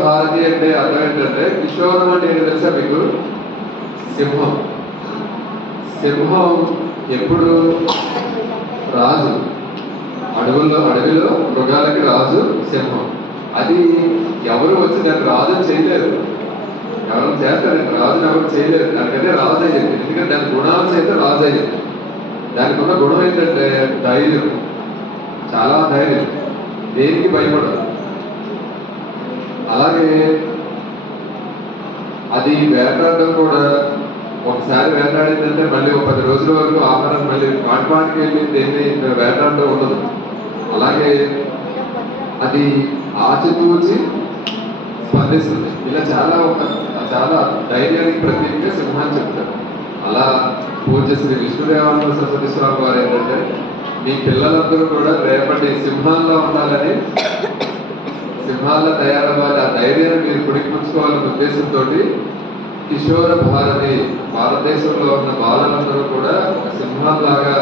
భారతి అంటే అర్థం ఏంటంటే, కిషోరం అంటే ఏంటో తెలుసా మీకు? సింహం. సింహం ఎప్పుడు రాజు, అడవిలో మృగాలకి రాజు సింహం. అది ఎవరు వచ్చి దాన్ని రాజు చేయలేరు, ఎవరు చేస్తారంటే రాజుని ఎవరు చేయలేరు. దానికంటే రాజు అయ్యింది, ఎందుకంటే దాని గుణాలు చేస్తే రాజు అయ్యింది. దానికి ఉన్న గుణం ఏంటంటే ధైర్యం, చాలా ధైర్యం, దేనికి భయపడదు. అలాగే అది వేటాడడం కూడా, ఒకసారి వేటాడిందంటే మళ్ళీ ఒక 10 రోజుల వరకు ఆహారం మళ్ళీ వాటికి వెళ్ళి దేన్ని వేటాడడం ఉండదు. అలాగే అది ఆచితూచి స్పందిస్తుంది. ఇలా చాలా ధైర్యానికి ప్రతీకగా సింహాన్ని చెప్తారు. అలా పూజ్య శ్రీ విష్ణుదేవానంద సరస్వతి స్వామి వారు ఏంటంటే, మీ పిల్లలందరూ కూడా రేపటి సింహాల్లో ఉండాలని, సింహాల్లో తయారవ్వాలి, ఆ ధైర్యాన్ని మీరు పుడిపుచ్చుకోవాలనే ఉద్దేశంతో కిషోర భారతి, భారతదేశంలో ఉన్న బాలలందరూ కూడా ఒక సింహాల్లాగా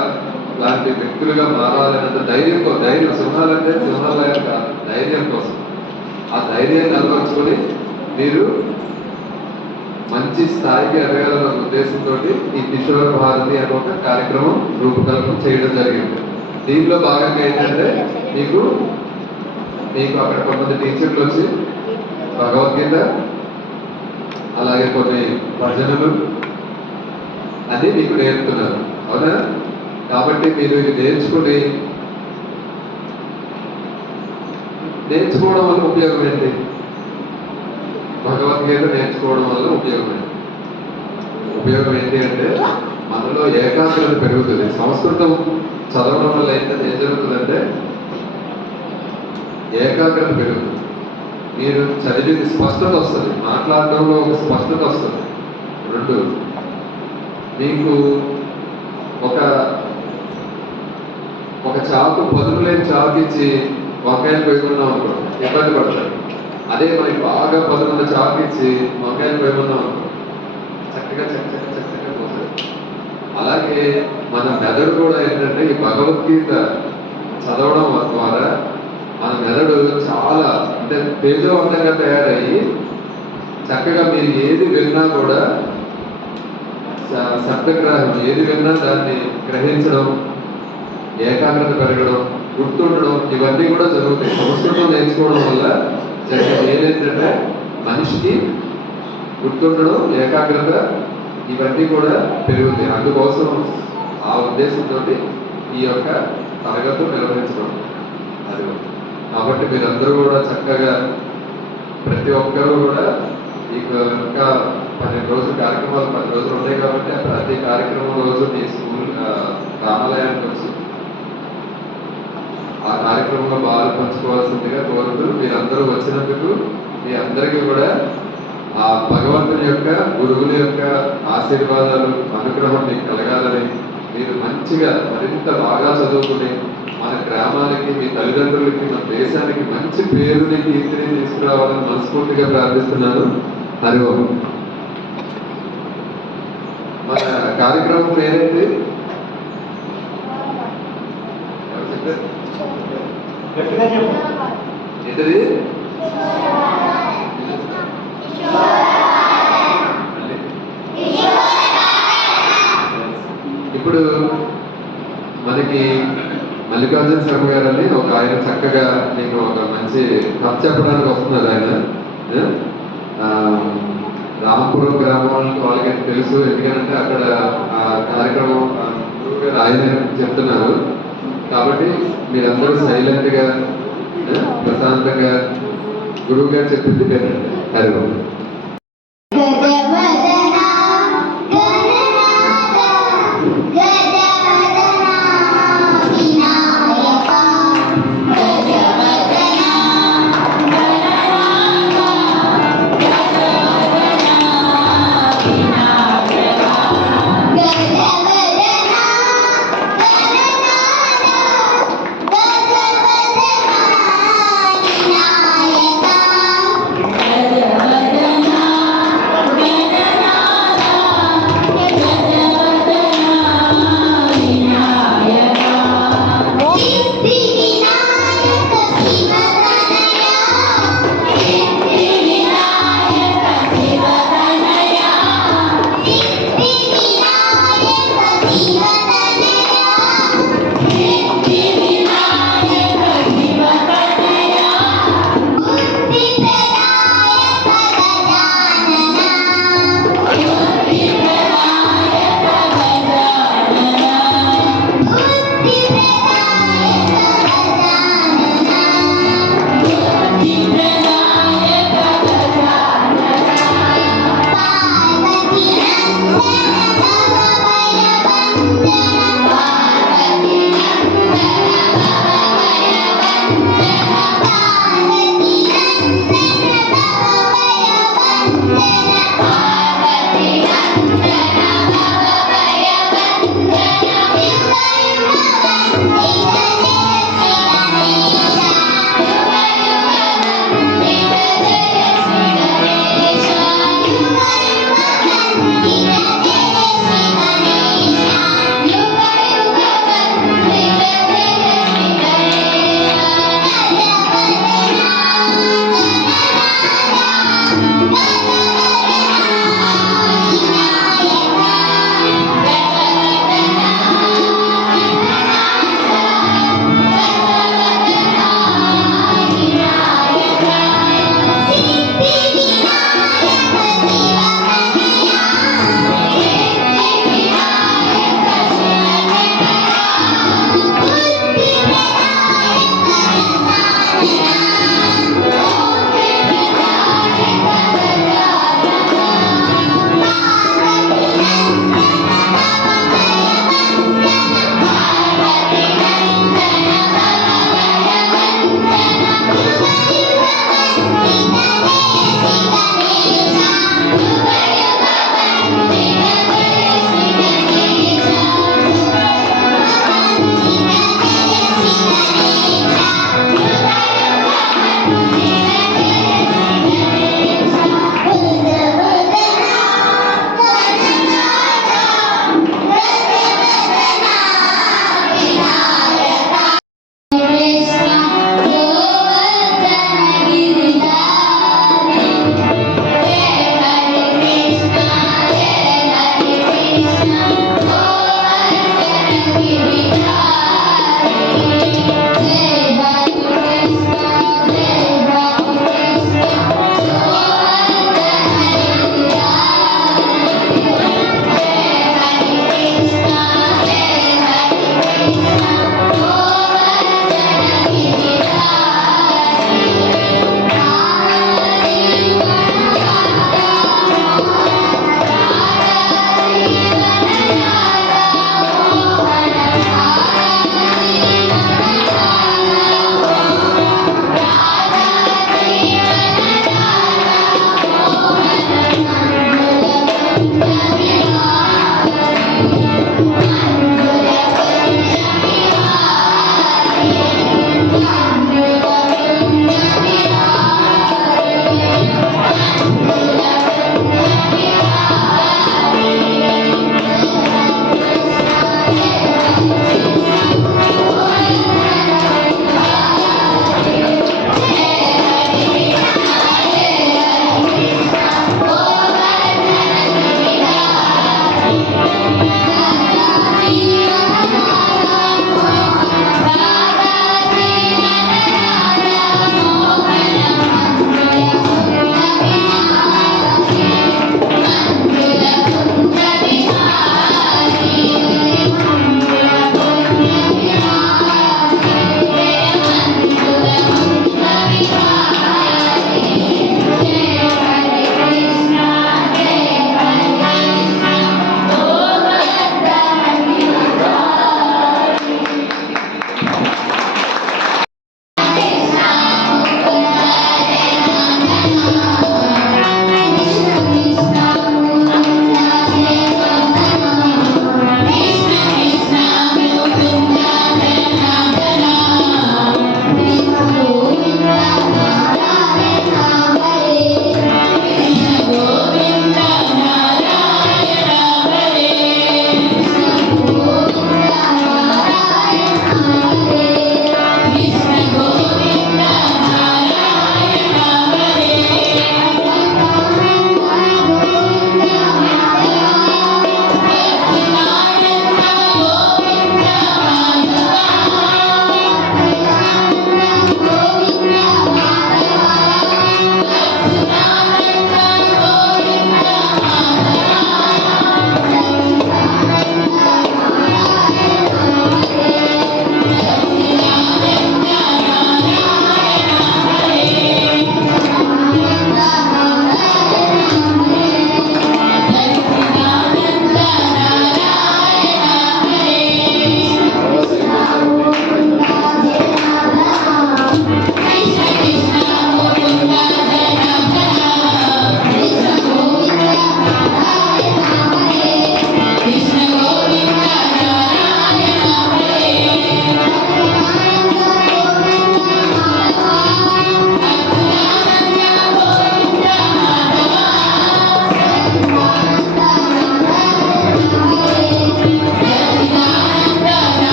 లాంటి వ్యక్తులుగా మారాలన్నంత ధైర్యం, సింహాలంటే సింహాల యొక్క ధైర్యం కోసం, ఆ ధైర్యాన్ని అలవర్చుకొని మీరు మంచి స్థాయికి ఎదగాలన్న ఉద్దేశంతో ఈ కిషోర భారతి అనే ఒక కార్యక్రమం రూపకల్పన చేయడం జరిగింది. దీనిలో భాగంగా ఏంటంటే, మీకు అక్కడ కొంతమంది టీచర్లు వచ్చి భగవద్గీత, అలాగే కొన్ని భజనలు అది మీకు నేర్పుతున్నారు, అవునా? కాబట్టి మీరు ఇది నేర్చుకోవడం వల్ల ఉపయోగం ఏంటి? భగవద్గీత నేర్చుకోవడం వల్ల ఉపయోగం ఏంటి అంటే, మనలో ఏకాగ్రత పెరుగుతుంది. సంస్కృతం చదవడం వల్ల ఏం జరుగుతుందంటే ఏకాగ్రత పెరుగుతుంది. మీరు చదివింది స్పష్టత వస్తుంది, మాట్లాడడంలో ఒక స్పష్టత వస్తుంది. 2, మీకు ఒక చాకు, పదును లేని చాకు ఇచ్చి వంకాయలు కొయ్యమన్నాం అనుకో, ఇబ్బంది పడతారు. అదే మనకి బాగా పదునున్న చాకు ఇచ్చి వంకాయలు కొయ్యమన్నాం అనుకో, చక్కగా పోతుంది. అలాగే మన మెదడు కూడా ఏంటంటే, ఈ భగవద్గీత చదవడం ద్వారా మన మెదడు చాలా అంటే తేజవంతంగా తయారయ్యి, చక్కగా మీరు ఏది విన్నా కూడా శబ్దగ్రాహం, ఏది విన్నా దాన్ని గ్రహించడం, ఏకాగ్రత పెరగడం, గుర్తుండడం, ఇవన్నీ కూడా జరుగుతాయి. సంస్కృతం నేర్చుకోవడం వల్ల ఏంటంటే మనిషికి గుర్తుండడం, ఏకాగ్రత ఇవన్నీ కూడా పెరుగుతాయి. అందుకోసం ఆ ఉద్దేశంతో ఈ యొక్క తరగతులు నిర్వహించడం. అది కాబట్టి మీరందరూ కూడా చక్కగా, ప్రతి ఒక్కరూ కూడా ఇంకా 12 రోజులు కార్యక్రమాలు, 10 రోజులు ఉంటాయి కాబట్టి ప్రతి కార్యక్రమం రోజు మీ స్కూల్ రామాలయానికి వచ్చి ఆ కార్యక్రమంలో బాగా పంచుకోవాల్సిందిగా కోరుతూ, మీరందరూ వచ్చినందుకు మీ అందరికీ కూడా ఆ భగవంతుని యొక్క, గురువుల యొక్క ఆశీర్వాదాలు, అనుగ్రహం మీకు కలగాలని, మీరు మంచిగా మరింత బాగా చదువుకుని మన గ్రామానికి, మీ తల్లిదండ్రులకి, మన దేశానికి మంచి పేరుని, కీర్తిని తీసుకురావాలని మనస్ఫూర్తిగా ప్రార్థిస్తున్నాను. హరి ఓం. మన కార్యక్రమం పేరేంటి? ఏంటది? ఇప్పుడు మనకి మల్లికార్జున శర్మ గారు అని ఒక ఆయన చక్కగా మీకు ఒక మంచి కథ చెప్పడానికి వస్తున్నారు. ఆయన రాంపురం గ్రామం వాళ్ళకి తెలుసు, ఎందుకంటే అక్కడ ఆ కార్యక్రమం గురువు గారు ఆయన చెప్తున్నారు. కాబట్టి మీరందరూ సైలెంట్గా, ప్రశాంతంగా గురువు గారు చెప్పింది వినండి. హరి ఓం. గజవదనా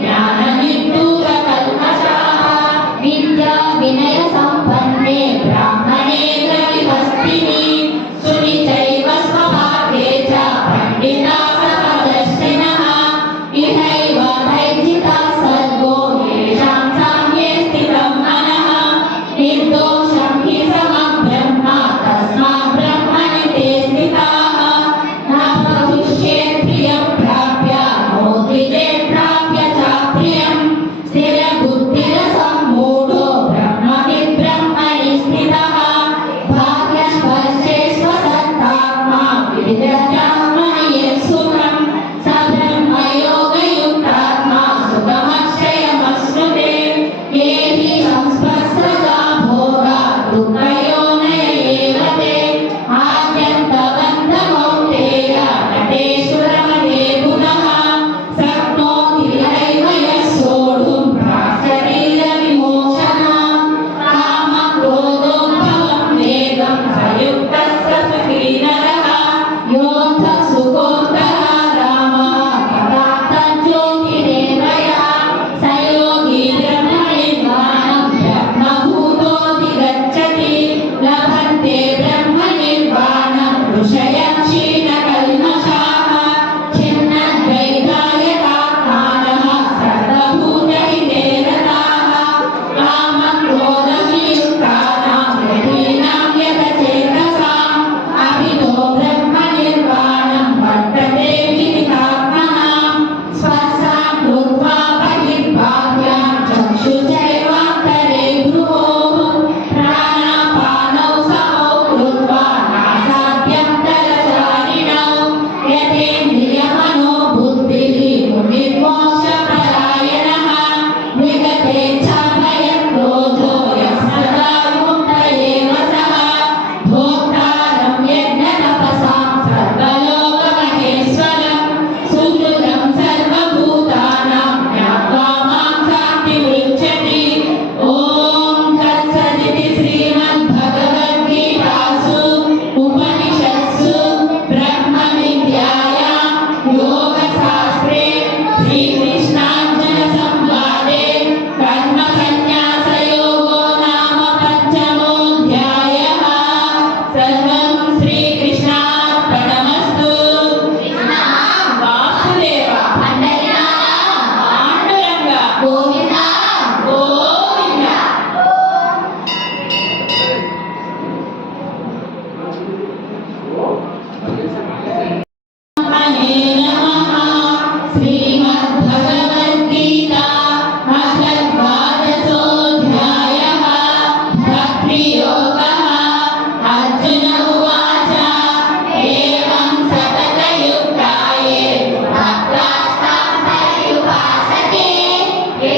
ज्ञाननिर्धूतकल्मषाः विद्या विनय सम्पन्ने ब्राह्मणे द्रविहस्तिनि सुनिचैव स्वभागे च पंडिता समदर्शिनः इहैव वैदिका सर्गो येषां साम्ये स्थितं मनः निर्दोषं हि समं ब्रह्म तस्मात् ब्रह्मणि ते स्थिताः न भविष्येत् प्रियं प्राप्य नो द्विजेत् प्राप्य च प्रियं स्थिरबुद्धिरसम्मूढो ब्रह्मविद् ब्रह्मणि स्थितः भाग्यस्पर्शे स्वसत्तात्मा विविधब्रह्मणि यत्सुखं स ब्रह्मयोगयुक्तात्मा सुखमक्षयमश्नुते ये हि संस्पर्शजा भोगा दुःखयोनय एव ते आद्यन्तबन्धकौन्तेय नटेषु रमते पुनः शक्नोति हैव यः सोढुं प्राक्शरीरविमोचनम् कामक्रोधोद्भवं वेगं प्रयुक्तः स सुखी नरः योऽन्तः सुखोऽन्तः रामः पदार्थज्योतिरेव यः स योगी ब्रह्मनिर्वाणं ब्रह्मभूतोऽधिगच्छति लभन्ते ब्रह्मनिर्वाणं ऋषयः क्षीणकल्मषाः छिन्नद्वैधायतात्मानः सर्वभूतहिते रताः कामक्रोधवियुक्तानां यतीनां यतचेतसाम् अभितो ब्रह्मनिर्वाणं वर्तते विदितात्मनां स्वस्सात् कृत्वा बहिर्बाह्यां चक्षुषैवान्तरे भ्रुवोः प्राणापानौ समौ कृत्वा नासाभ्यन्तरचारिणौ यतेन्द्रियमनो बुद्धिः मुनिर्मोक्षपरायणः विगतेच्छाभयक्रोधो यः सदा मुक्त एव सः भोक्तारं यज्ञतपसां सर्वलोकमहेश्वरं सुहृदं सर्वभूतानां ज्ञात्वा मां शान्तिमृच्छति ॐ तत्सदिति श्रीमद्भगवद्गीतासु उपनिषत्सु ब्रह्मविद्यायां योगशास्त्रे श्रीकृष्णार्जुनसंवादे कर्मसन्न्यासयोगो नाम पञ्चमोऽध्यायः सर्वं श्रीकृष्णार्पणमस्तु वासुदेव पाण्डुरंग गोविन्द गोविन्द ब्रह्मणे नमः श्रीमद्भगवद्गीता अष्टादशोऽध्यायः भक्तियोगः अर्जुन उवाच एवं सततयुक्ताये भक्तास्तां पर्युपासते ये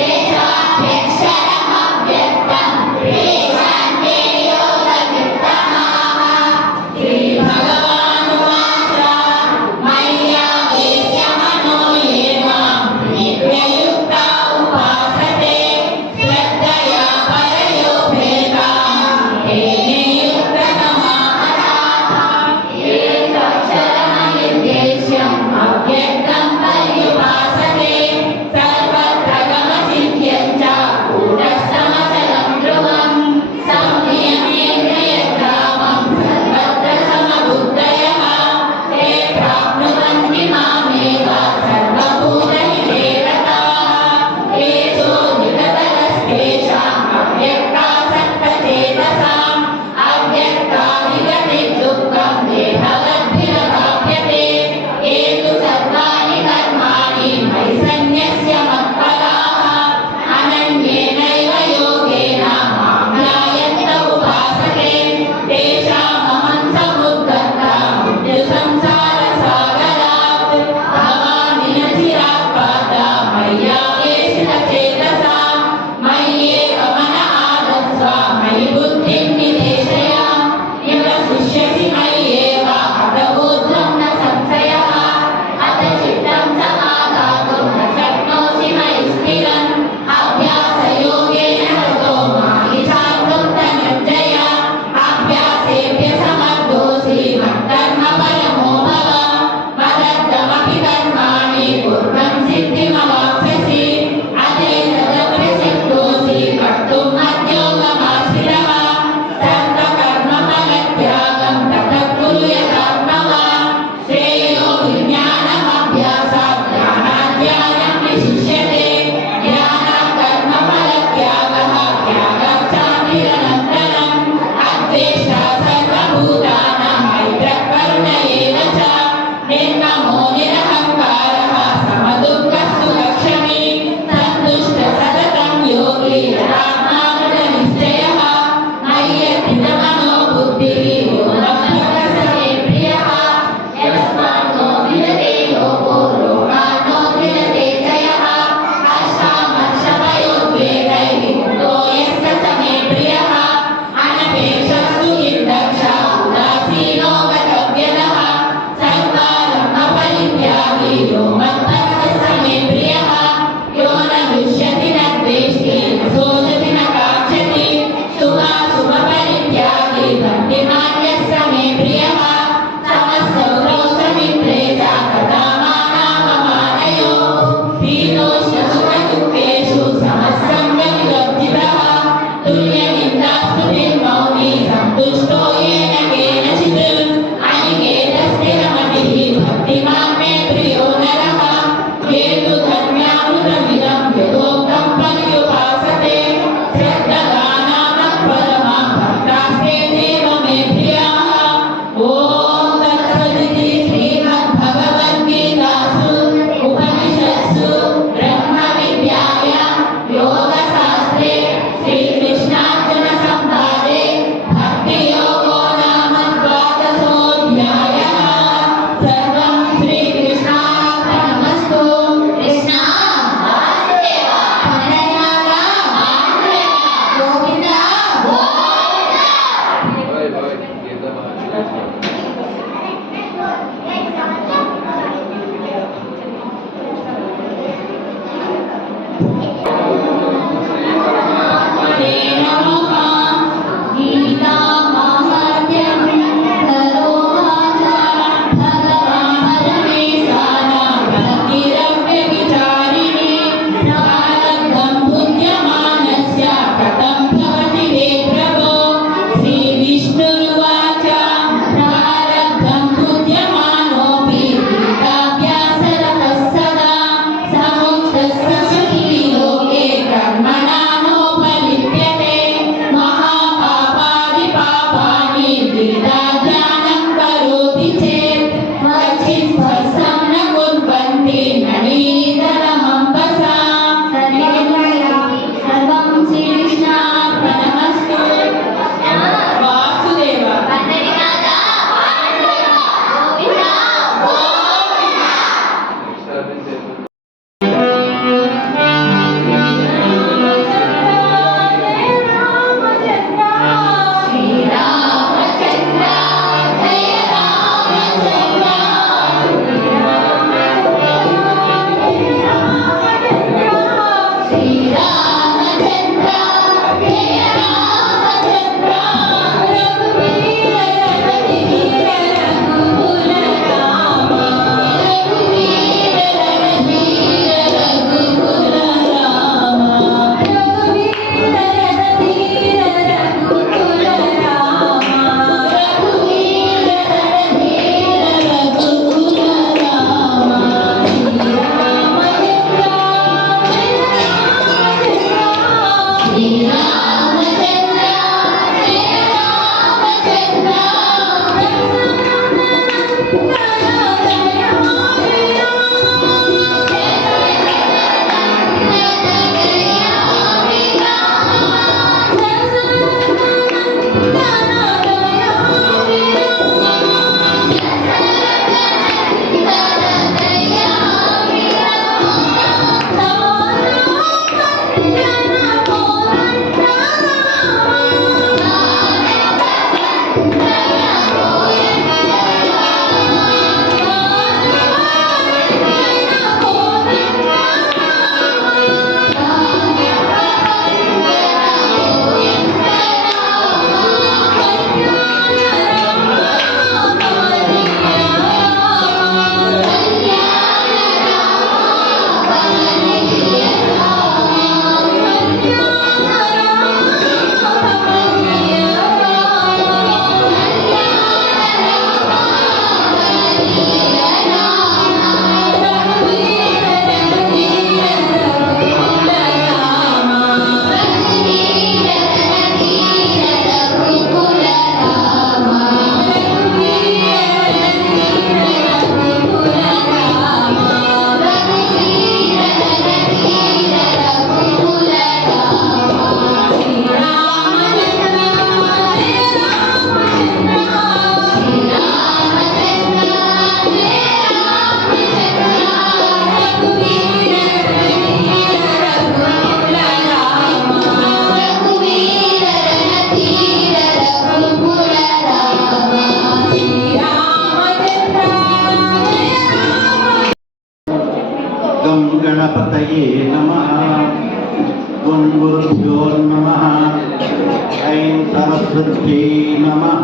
సరస్వత్యై నమః.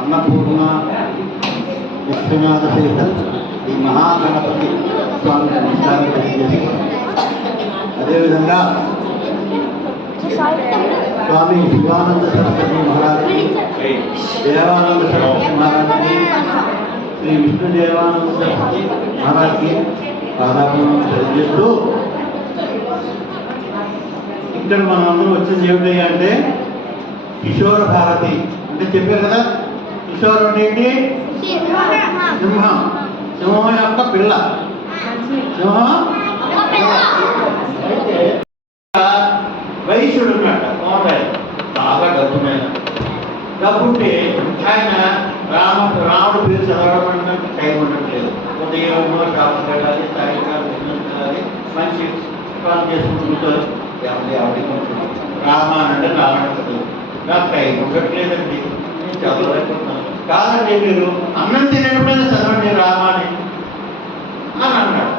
అన్నపూర్ణ విశ్వనాథ సహిత ఈ మహాగణపతి స్వామి నమస్కారం తెలియజేసి, అదేవిధంగా స్వామి శివానంద సరస్వతి మహారాజుకి, దేవానంద సరస్వతి మహారాజుకి, శ్రీ విష్ణు దేవానంద సరస్వతి మహారాజుకి పాదాభివందనం తెలియజేస్తూ, ఇక్కడ మనం అందరూ వచ్చింది ఏమిటి అంటే కిషోర భారతి అంటే చెప్పారు కదా. కిషోర్ అంటే ఏంటి? సింహం. సింహం యొక్క పిల్ల. సింహం అయితే వైశ్యుడు ఉన్నట్ట మోటాయి బాగా డబ్బుంటే ఆయన రాముడు పేరు చదవడం టైం ఉండట్లేదు. ఉదయం షాపు వెళ్ళాలి, సాయంకాలం వెళ్ళాలి, మంచి పని చేసుకుంటుంటారు. రామ అంటే రావడం నాకు టైం ఉండట్లేదండి, నేను చదవలేకపోతున్నాను. కాదండి మీరు అన్నం తినేప్పుడైనా చదవండి రామాని అని అన్నాడు.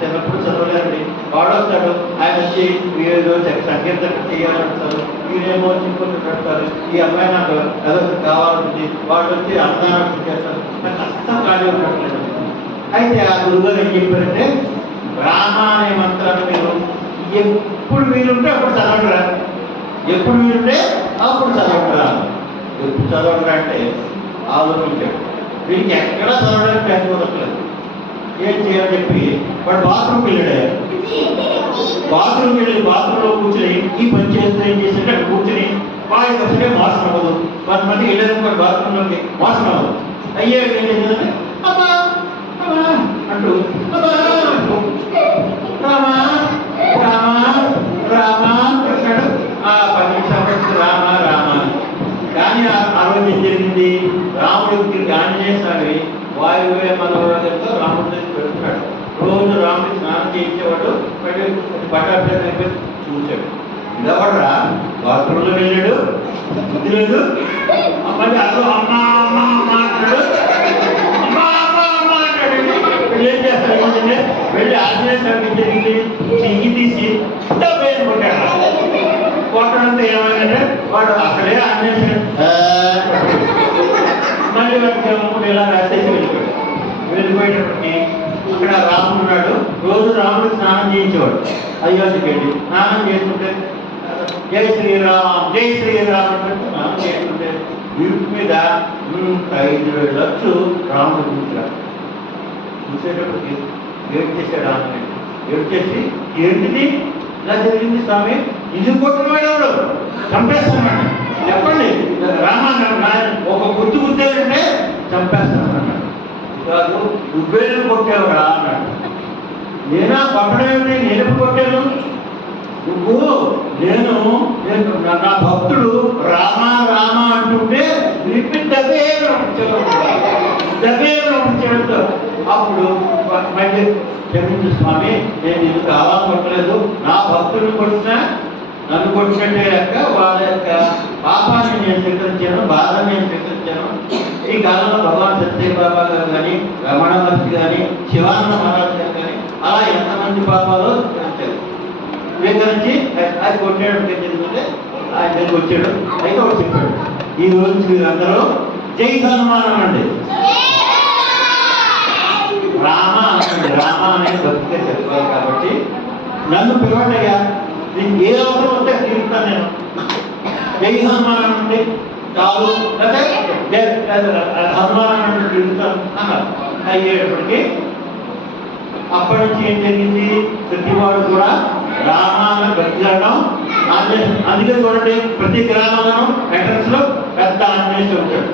చిన్నప్పుడు చదవలేదండి. వాడు వస్తాడు, ఆయన వచ్చి ఏదో సంకీర్తన చేయాలంటారు, వీరేమో చింపులు పెడతారు, ఈ అమ్మాయి నాకు అదొకటి కావాలంటుంది, వాడు వచ్చి అన్నదానం చేస్తారు. నాకు అస్తం ఖాళీ ఉండట్లేదు. అయితే ఆ గురుగారు ఏం చెప్పారంటే రామ అనే మంత్రాన్ని మీరు ఎప్పుడు వీలుంటే అప్పుడు చదవడరా, ఎప్పుడు వీలుంటే అప్పుడు చదవడరా. ఎప్పుడు చదవడరా అంటే ఆలోచించాడు. వీరికి ఎక్కడా చదవడానికి టైం కుదరట్లేదు. ఏం చేయాలని చెప్పి వాడు బాత్రూమ్కి వెళ్ళాడు. బాత్రూమ్కి వెళ్ళి బాత్రూంలో కూర్చొని ఈ పని చేస్తే ఏం చేసేది అక్కడ కూర్చొని బాగా వస్తే మోసం అవ్వదు. 10 మంది వెళ్ళారు వాడు బాత్రూంలోకి మోసం అవ్వదు. అయ్యే ఏం చేసేదంటే అమ్మా అమ్మా అంటూ రామా రామా రామా అంటాడు. ఆ 10 నిమిషాలు రామా రామా. కానీ ఆ రోజు ఏం జరిగింది, రాముడికి ఆంజనేయ స్వామి వాయువే మనోరథంతో రాముడి పెడుతున్నాడు. రోజు రాముడికి స్నానం చేయించేవాడు. మళ్ళీ బట్టాపేట చూశాడు. ఇదవడరా బాత్రూంలో వెళ్ళాడు, బుద్ధి లేదు. మళ్ళీ అసలు అమ్మా అమ్మ అమ్మ అంటాడు, అమ్మా అమ్మ అమ్మ అంటాడు. ఏం చేస్తాడు ఏంటంటే వెళ్ళి ఆంజనేయ స్వామి జరిగింది చెయ్యి తీసి డబ్బేసి కొట్టాడు. కొట్టడంతో ఏమైందంటే వాడు అక్కడే ఆంజనేయ మళ్ళీ వాడికి ఇలా రాసేసి వెళ్ళిపోయాడు. వెళ్ళిపోయేటప్పటికి అక్కడ రాముడు ఉన్నాడు. రోజు రాముడికి స్నానం చేయించేవాడు. అయోధ్యకి వెళ్ళి స్నానం చేసుకుంటే జై శ్రీరామ్ జై శ్రీరామ్ అంటే స్నానం చేసుకుంటే వీటి మీద 5,000 లక్షలు రాముడు చూశాడు. చూసేటప్పటికి ఏడు చేశాడు. ఆంజనేయుడు ఏడు చేసి ఏంటిది ఇలా జరిగింది స్వామి, ఇది కొట్టిన వాడు చంపేస్తున్నాడు, చెప్పండి రామాన్నాడు. ఒక గుర్తు గుర్తేదంటే చంపేస్తానన్నాడు. కాదు నువ్వేళ్ళు కొట్టావురా అన్నాడు. నేనా కొట్టడం ఏమిటి, నేను కొట్టాను నువ్వు నేను నా భక్తుడు రామ రామ అంటుంటే దగ్గర అప్పుడు మళ్ళీ క్షమించు స్వామి, నేను ఇది కావాలనుకోవట్లేదు, నా భక్తుడిని కొట్టినా నన్ను కొట్టినట్టే యొక్క వాళ్ళ యొక్క పాపాన్ని నేను స్వీకరించాను, బాధని నేను స్వీకరించాను. ఈ కాలంలో భగవాన్ సత్యబాబా గారు కానీ, రమణ మహర్షి కానీ, శివానంద మహారాజు గారు కానీ అలా ఎంతమంది పాపాలు స్వీకరించారు. స్వీకరించి అది కొట్టాడు జరిగితే ఆయన దగ్గరికి వచ్చాడు. అయితే ఒకటి చెప్పాడు, ఈ రోజు మీరందరూ జై హనుమాన్ అండి, రామ అనండి. రామ అనే భక్తిగా చెప్పాలి కాబట్టి నన్ను పిలవటయ్యా, నీకు ఏ అవసరం వస్తే తీరుస్తాను నేను. జై హనుమాన్ అంటే చాలు, హనుమాన్ అంటే తీరుస్తాను అన్నారు. అయ్యేటప్పటికి అప్పటి నుంచి ఏం జరిగింది, ప్రతివాడు కూడా రామాన్ని భక్తిలాడడం. అందుకే చూడండి ప్రతి గ్రామంలోనూ ఎంట్రన్స్ లో పెద్ద ఆంజనేయుడు ఉంటాడు.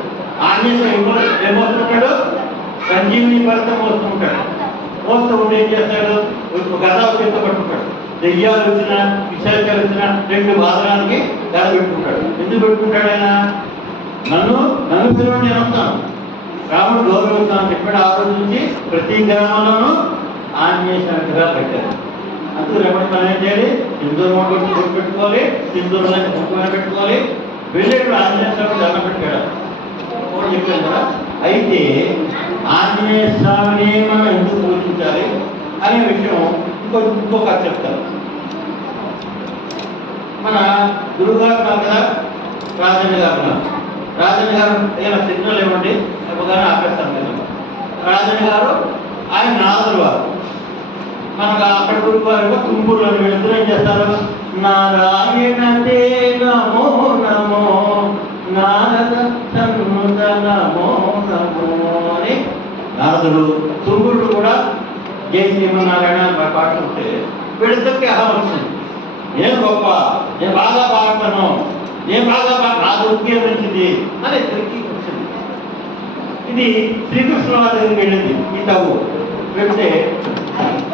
ఆంజనేయుడు ఏమవుతుంటాడు, సంజీవిని భర్త మోస్తుంటాడు. మోస్తూ ఉండి ఏం చేస్తాడు, గద చేత పట్టుకుంటాడు. దెయ్యాలు వచ్చినా విశాఖలు వచ్చినా 2 వాదనానికి గద పెట్టుకుంటాడు. ఎందుకు పెట్టుకుంటాడు ఆయన, నన్ను పిలవండి నేను వస్తాను, రాముడు గౌరవిస్తాను చెప్పాడు. ఆ రోజు నుంచి ప్రతి గ్రామంలోనూ ఆంజనేయ స్వామిగా పెట్టారు. అందుకు రేపటి మనం ఏం చేయాలి, సింధూరు మొట్టు పెట్టుకోవాలి, సింధూరు ముఖ్యమైన పెట్టుకోవాలి, వెళ్ళేప్పుడు ఆంజనేయ స్వామి దండం పెట్టాడు చెప్పాను కదా. అయితే ఆంజనేయ స్వామిని మనం ఎందుకు పూజించాలి అనే విషయం ఇంకొక చెప్తాను. మన గురువుగారు ఉన్నారు కదా, రాజన్న గారు ఉన్నారు. రాజన్న గారు ఏమైనా సిగ్నల్ ఇవ్వండి, ఇవ్వగానే ఆపేస్తాను నేను. రాజన్న గారు ఆయన నారదులు వారు. మనకు అక్కడ గురువుగారు తుంపూరులో వెళుతూ ఏం చేస్తారు, నారాయణ తే నమో నమో నారద సన్నుత నమో నమో అని నారదుడు తుంపూరుడు కూడా జై శ్రీమన్నారాయణ పాడుతుంటే వీళ్ళిద్దరికి అహం వచ్చింది. నేను గొప్ప, నేను బాగా పాడతాను, నేను బాగా నా దృష్టి వచ్చింది అని ఇద్దరికి వచ్చింది. ఇది శ్రీకృష్ణుల వారి దగ్గరికి వెళ్ళింది ఈ తగు. వెళ్తే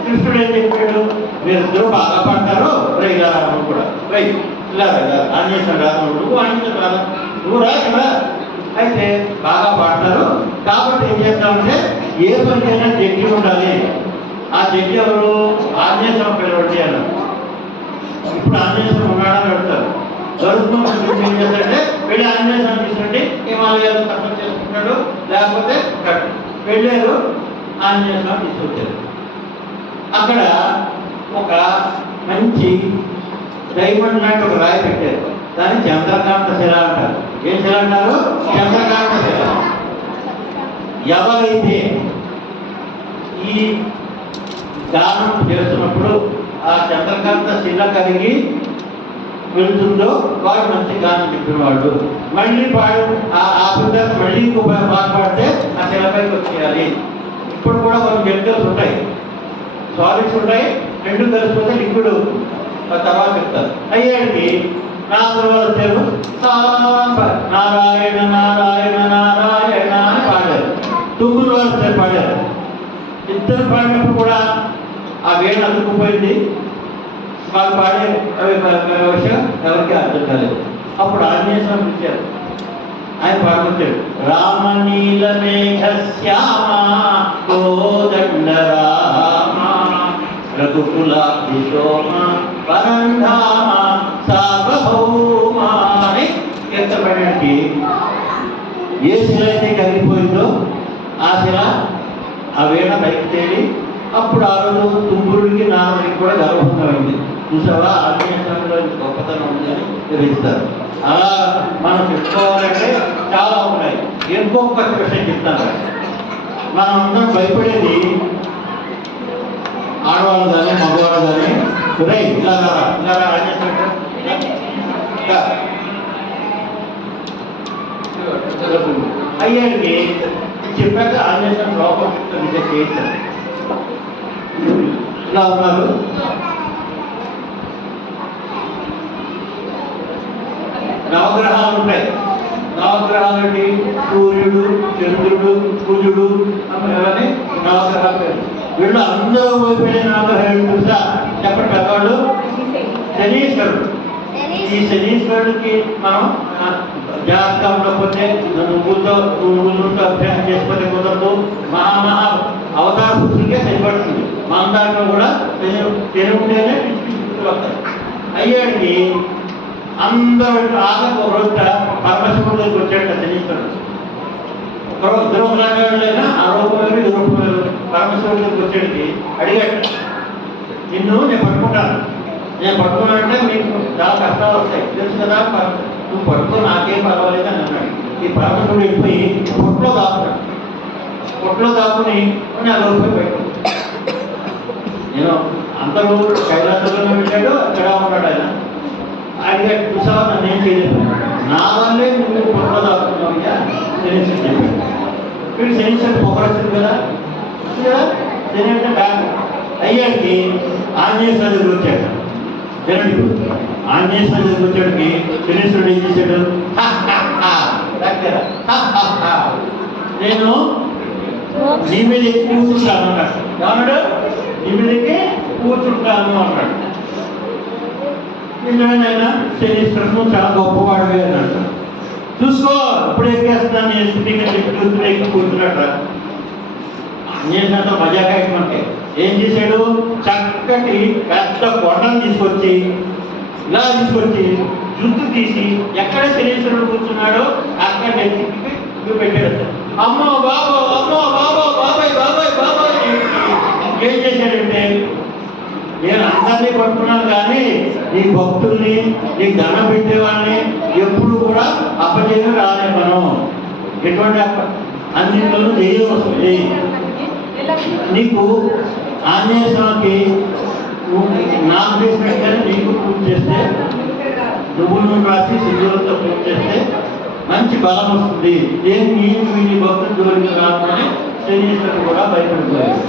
కృష్ణుడు ఏం చెప్పాడు, మీరిద్దరూ బాగా పాడతారు, ఇలా కూడా ఇలా ఆంజనేయ రాదు, నువ్వు ఆంజనేయ రాదు, నువ్వు రా కదా. అయితే బాగా పాడతారు కాబట్టి ఏం చేస్తామంటే ఏ పనికైనా జడ్జి ఉండాలి. ఆ జడ్జి ఎవరు, ఆంజనేయ స్వామి పిలవండి అన్నారు. ఇప్పుడు ఆంజనేయ స్వామి ఉన్నాడని అడుగుతారు. గరుత్మంతుడు ఏం చేస్తాడంటే వెళ్ళి ఆంజనేయ స్వామి తీసుకుంటే హిమాలయాలు తప్పని చేసుకుంటాడు, లేకపోతే కట్టు వెళ్ళారు. ఆంజనేయ స్వామి తీసుకొచ్చారు. అక్కడ ఒక మంచి డైమండ్ లాంటి ఒక రాయి పెట్టారు. దాన్ని చంద్రకాంత శిల అంటారు. ఏం శిల అంటారు? చంద్రకాంత శిల. ఎవరైతే ఈ గానం చేస్తున్నప్పుడు ఆ చంద్రకాంత శిల కరిగి వెళ్తుందో వాడు మంచి గానం చెప్పినవాడు. మళ్ళీ పాడు ఆ పిల్లలు మళ్ళీ పాట పాడితే ఆ శిలపైకి వచ్చేయాలి. ఇప్పుడు కూడా కొన్ని కెమికల్స్ ఉంటాయి, సాలిడ్స్ ఉంటాయి, రెండు కలిసిపోతే లిక్విడ్ తర్వాత చెప్తారు. అయ్యాడికి నారదులు వచ్చారు, నారాయణ నారాయణ నారాయణ అని పాడారు. తుంగులు వారు వచ్చారు, పాడారు. ఇద్దరు పాడినప్పుడు కూడా ఆ వేణ అందుకుపోయింది. వాళ్ళు పాడే విషయం ఎవరికి అర్థం కాలేదు. అప్పుడు ఆంజనేయ స్వామి ఇచ్చారు, ఆయన పాడుకొచ్చాడు. రామనీల మేఘ శ్యామ కోదండ రామ రఘుకులాభి సోమ పరంధామ సార్వభౌమ అని ఎత్తపడడానికి ఏ శిల అయితే కరిగిపోయిందో ఆ శిల ఆ వేణ పైకి తేలి అప్పుడు ఆ రోజు తుంగురుడికి నారదుడికి కూడా గర్వభంగమైంది. చూసావా ఆంజనేయ స్వామిలో గొప్పతనం ఉందని తెలుస్తారు. అలా మనం చెప్పుకోవాలంటే చాలా ఉన్నాయి. ఇంకొక విషయం చెప్తాను. మనం అందరం భయపడేది ఆడవాళ్ళు కానీ మగవాళ్ళు కానీ ఇలా అయ్యాడికి చెప్పాక ఆంజనేయ లోపల విజయం చేశారు. ఇలా ఉన్నారు. నవగ్రహాలు ఉంటాయి. నవగ్రహాలండి సూర్యుడు, చంద్రుడు, కుజుడు అని నవగ్రహాలు పేరు. వీళ్ళు అందరూ పోయిపోయిన నవగ్రహాలు చూసా చెప్పండి పెద్దవాళ్ళు. శనీశ్వరుడు. ఈ శనీశ్వరుడికి మనం జాగ్రత్తగా ఉండకపోతే నువ్వులతో అభ్యాసం చేసుకుంటే కుదరదు. మహా అవతార పుత్రుడికే సరిపడుతుంది. మన దాంట్లో కూడా తెలుగుంటేనే వస్తాయి. అయ్యాడికి అందరూ ఆగకు ఒక రోజు పరమశివుడి దగ్గరికి వచ్చాడు శనీశ్వరుడు. ఒకరోజు ధ్రువలాడైనా ఆ రూపంలో ఈ రూపంలో పరమశివుడి దగ్గరికి వచ్చాడికి అడిగాడు, నిన్ను నేను పట్టుకుంటాను, నేను పట్టుకున్నానంటే మీకు చాలా కష్టాలు వస్తాయి తెలుసు కదా, నువ్వు పట్టుకో నాకేం పర్వాలేదు అని అన్నాడు. ఈ పరమశివుడు వెళ్ళిపోయి పొట్లో దాక్కున్నాడు. పొట్లో దాక్కుని నా రూపాయి పెట్టాడు. నేను అందరూ కైలాసంలో వెళ్ళాడు, అక్కడ ఉన్నాడు ఆయన. ఆయన చూసావా నన్ను ఏం చేయలేదు, నా వల్లే నువ్వు పొట్లో దాక్కున్నావయ్యా శనీశ్వరుడు చెప్పాడు. వీడు శనీశ్వరుడు పొగరొచ్చింది కదా, శని అంటే బ్యాంక్. అయ్యాడికి ఆంజనేయ స్వామి దగ్గర వచ్చాడు. జనుడు ఆంజనేయ స్వామి దగ్గర వచ్చాడికి శనీశ్వరుడు ఏం చేశాడు, నేను నీ మీద ఎక్కువ కూర్చుంటాను అన్నాడు. ఏమన్నాడు, నీ మీదకి కూర్చుంటాను అన్నాడు. నిజమేనైనా శనీశ్వరుడు చాలా గొప్పవాడివే అన్నాడు. చూసుకో ఇప్పుడు ఎక్కేస్తున్నాను నేను షూటింగ్ చెప్పి ఎక్కి కూర్చున్నాడు. ఆంజనేయుడు మజాగా ఎక్కమంటే ఏం చేశాడు, చక్కటి పెద్ద కొండను తీసుకొచ్చి ఇలా తీసుకొచ్చి జుట్టు తీసి ఎక్కడ శనీశ్వరుడు కూర్చున్నాడో అక్కడ నెత్తికి పెట్టాడు. అమ్మో బాబో, అమ్మో బాబో, బాబాయ్ బాబాయ్ బాబాయ్. ఏం చేశాడంటే నేను అందరినీ పట్టుకున్నాను కానీ నీ భక్తుల్ని నీకు దండం పెట్టేవాళ్ళని ఎప్పుడు కూడా అప్పచేయని రాలే మనం. ఎటువంటి అన్నింటిలో ధైర్యం వస్తుంది. నీకు ఆంజనేయ స్వామికి నాకు చేసినట్టుగానే నీకు పూజ చేస్తే నువ్వు రాసి సింధులతో పూజ చేస్తే మంచి బలం వస్తుంది. ఏం నీ భక్తులు జోలికి రాకుండా శరీరం కూడా భయపడిపోయాడు.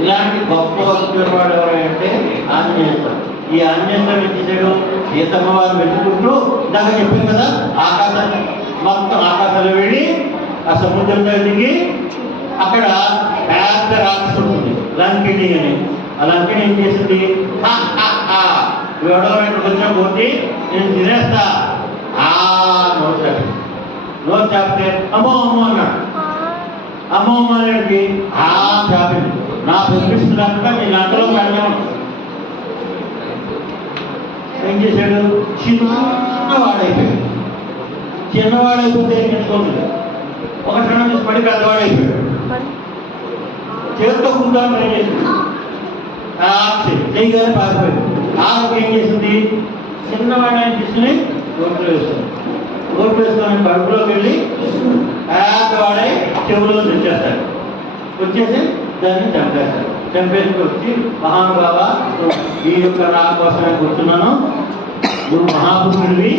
ఇలాంటి గొప్ప వాడు ఎవరంటే ఆంజనేయ స్వామి. ఈ ఆంజనేయ స్వామి చేసాడు సీతమ్మ వారు వెతుకుంటూ ఇందాక చెప్పాను కదా, ఆకాశం మొత్తం ఆకాశంలో వెళ్ళి ఆ సముద్రంలో దిగి అక్కడ పెద్ద రాక్షసుడు ఉంటుంది లంకిణి అని. ఆ లంకిణి ఏం చేసింది, ఎవడో కొంచెం పోతే నేను తినేస్తా నోరు చాపితే అమ్మో అమ్మో అన్నాడు. అమ్మో అమ్మ అనేది చాపింది. నా ప్రతిష్ఠించకుండా నేను అంతలో వెళ్ళాను. ఏం చేశాడు, చిన్నవాడైపోయాడు. చిన్నవాడైపోతే ఏం చేసుకోలేదు, ఒక క్షణం చూసి పడి పెద్దవాడైపోయాడు. చేతితో కూర్చొని ట్రై చేసింది, చేయగానే పారిపోయాడు. ఆమెకు ఏం చేసింది, చిన్నవాడిని తీసుకుని ఓట్లు వేస్తుంది. ఓట్లు వేసుకొని కడుపులోకి వెళ్ళి పేదవాడై చెవులో తెచ్చేస్తాడు. వచ్చేసి దాన్ని చంపేస్తాడు. చంపేసి వచ్చి మహానుభావ ఈ యొక్క రా కోసమే కూర్చున్నాను, నువ్వు మహాపురుషుడివి,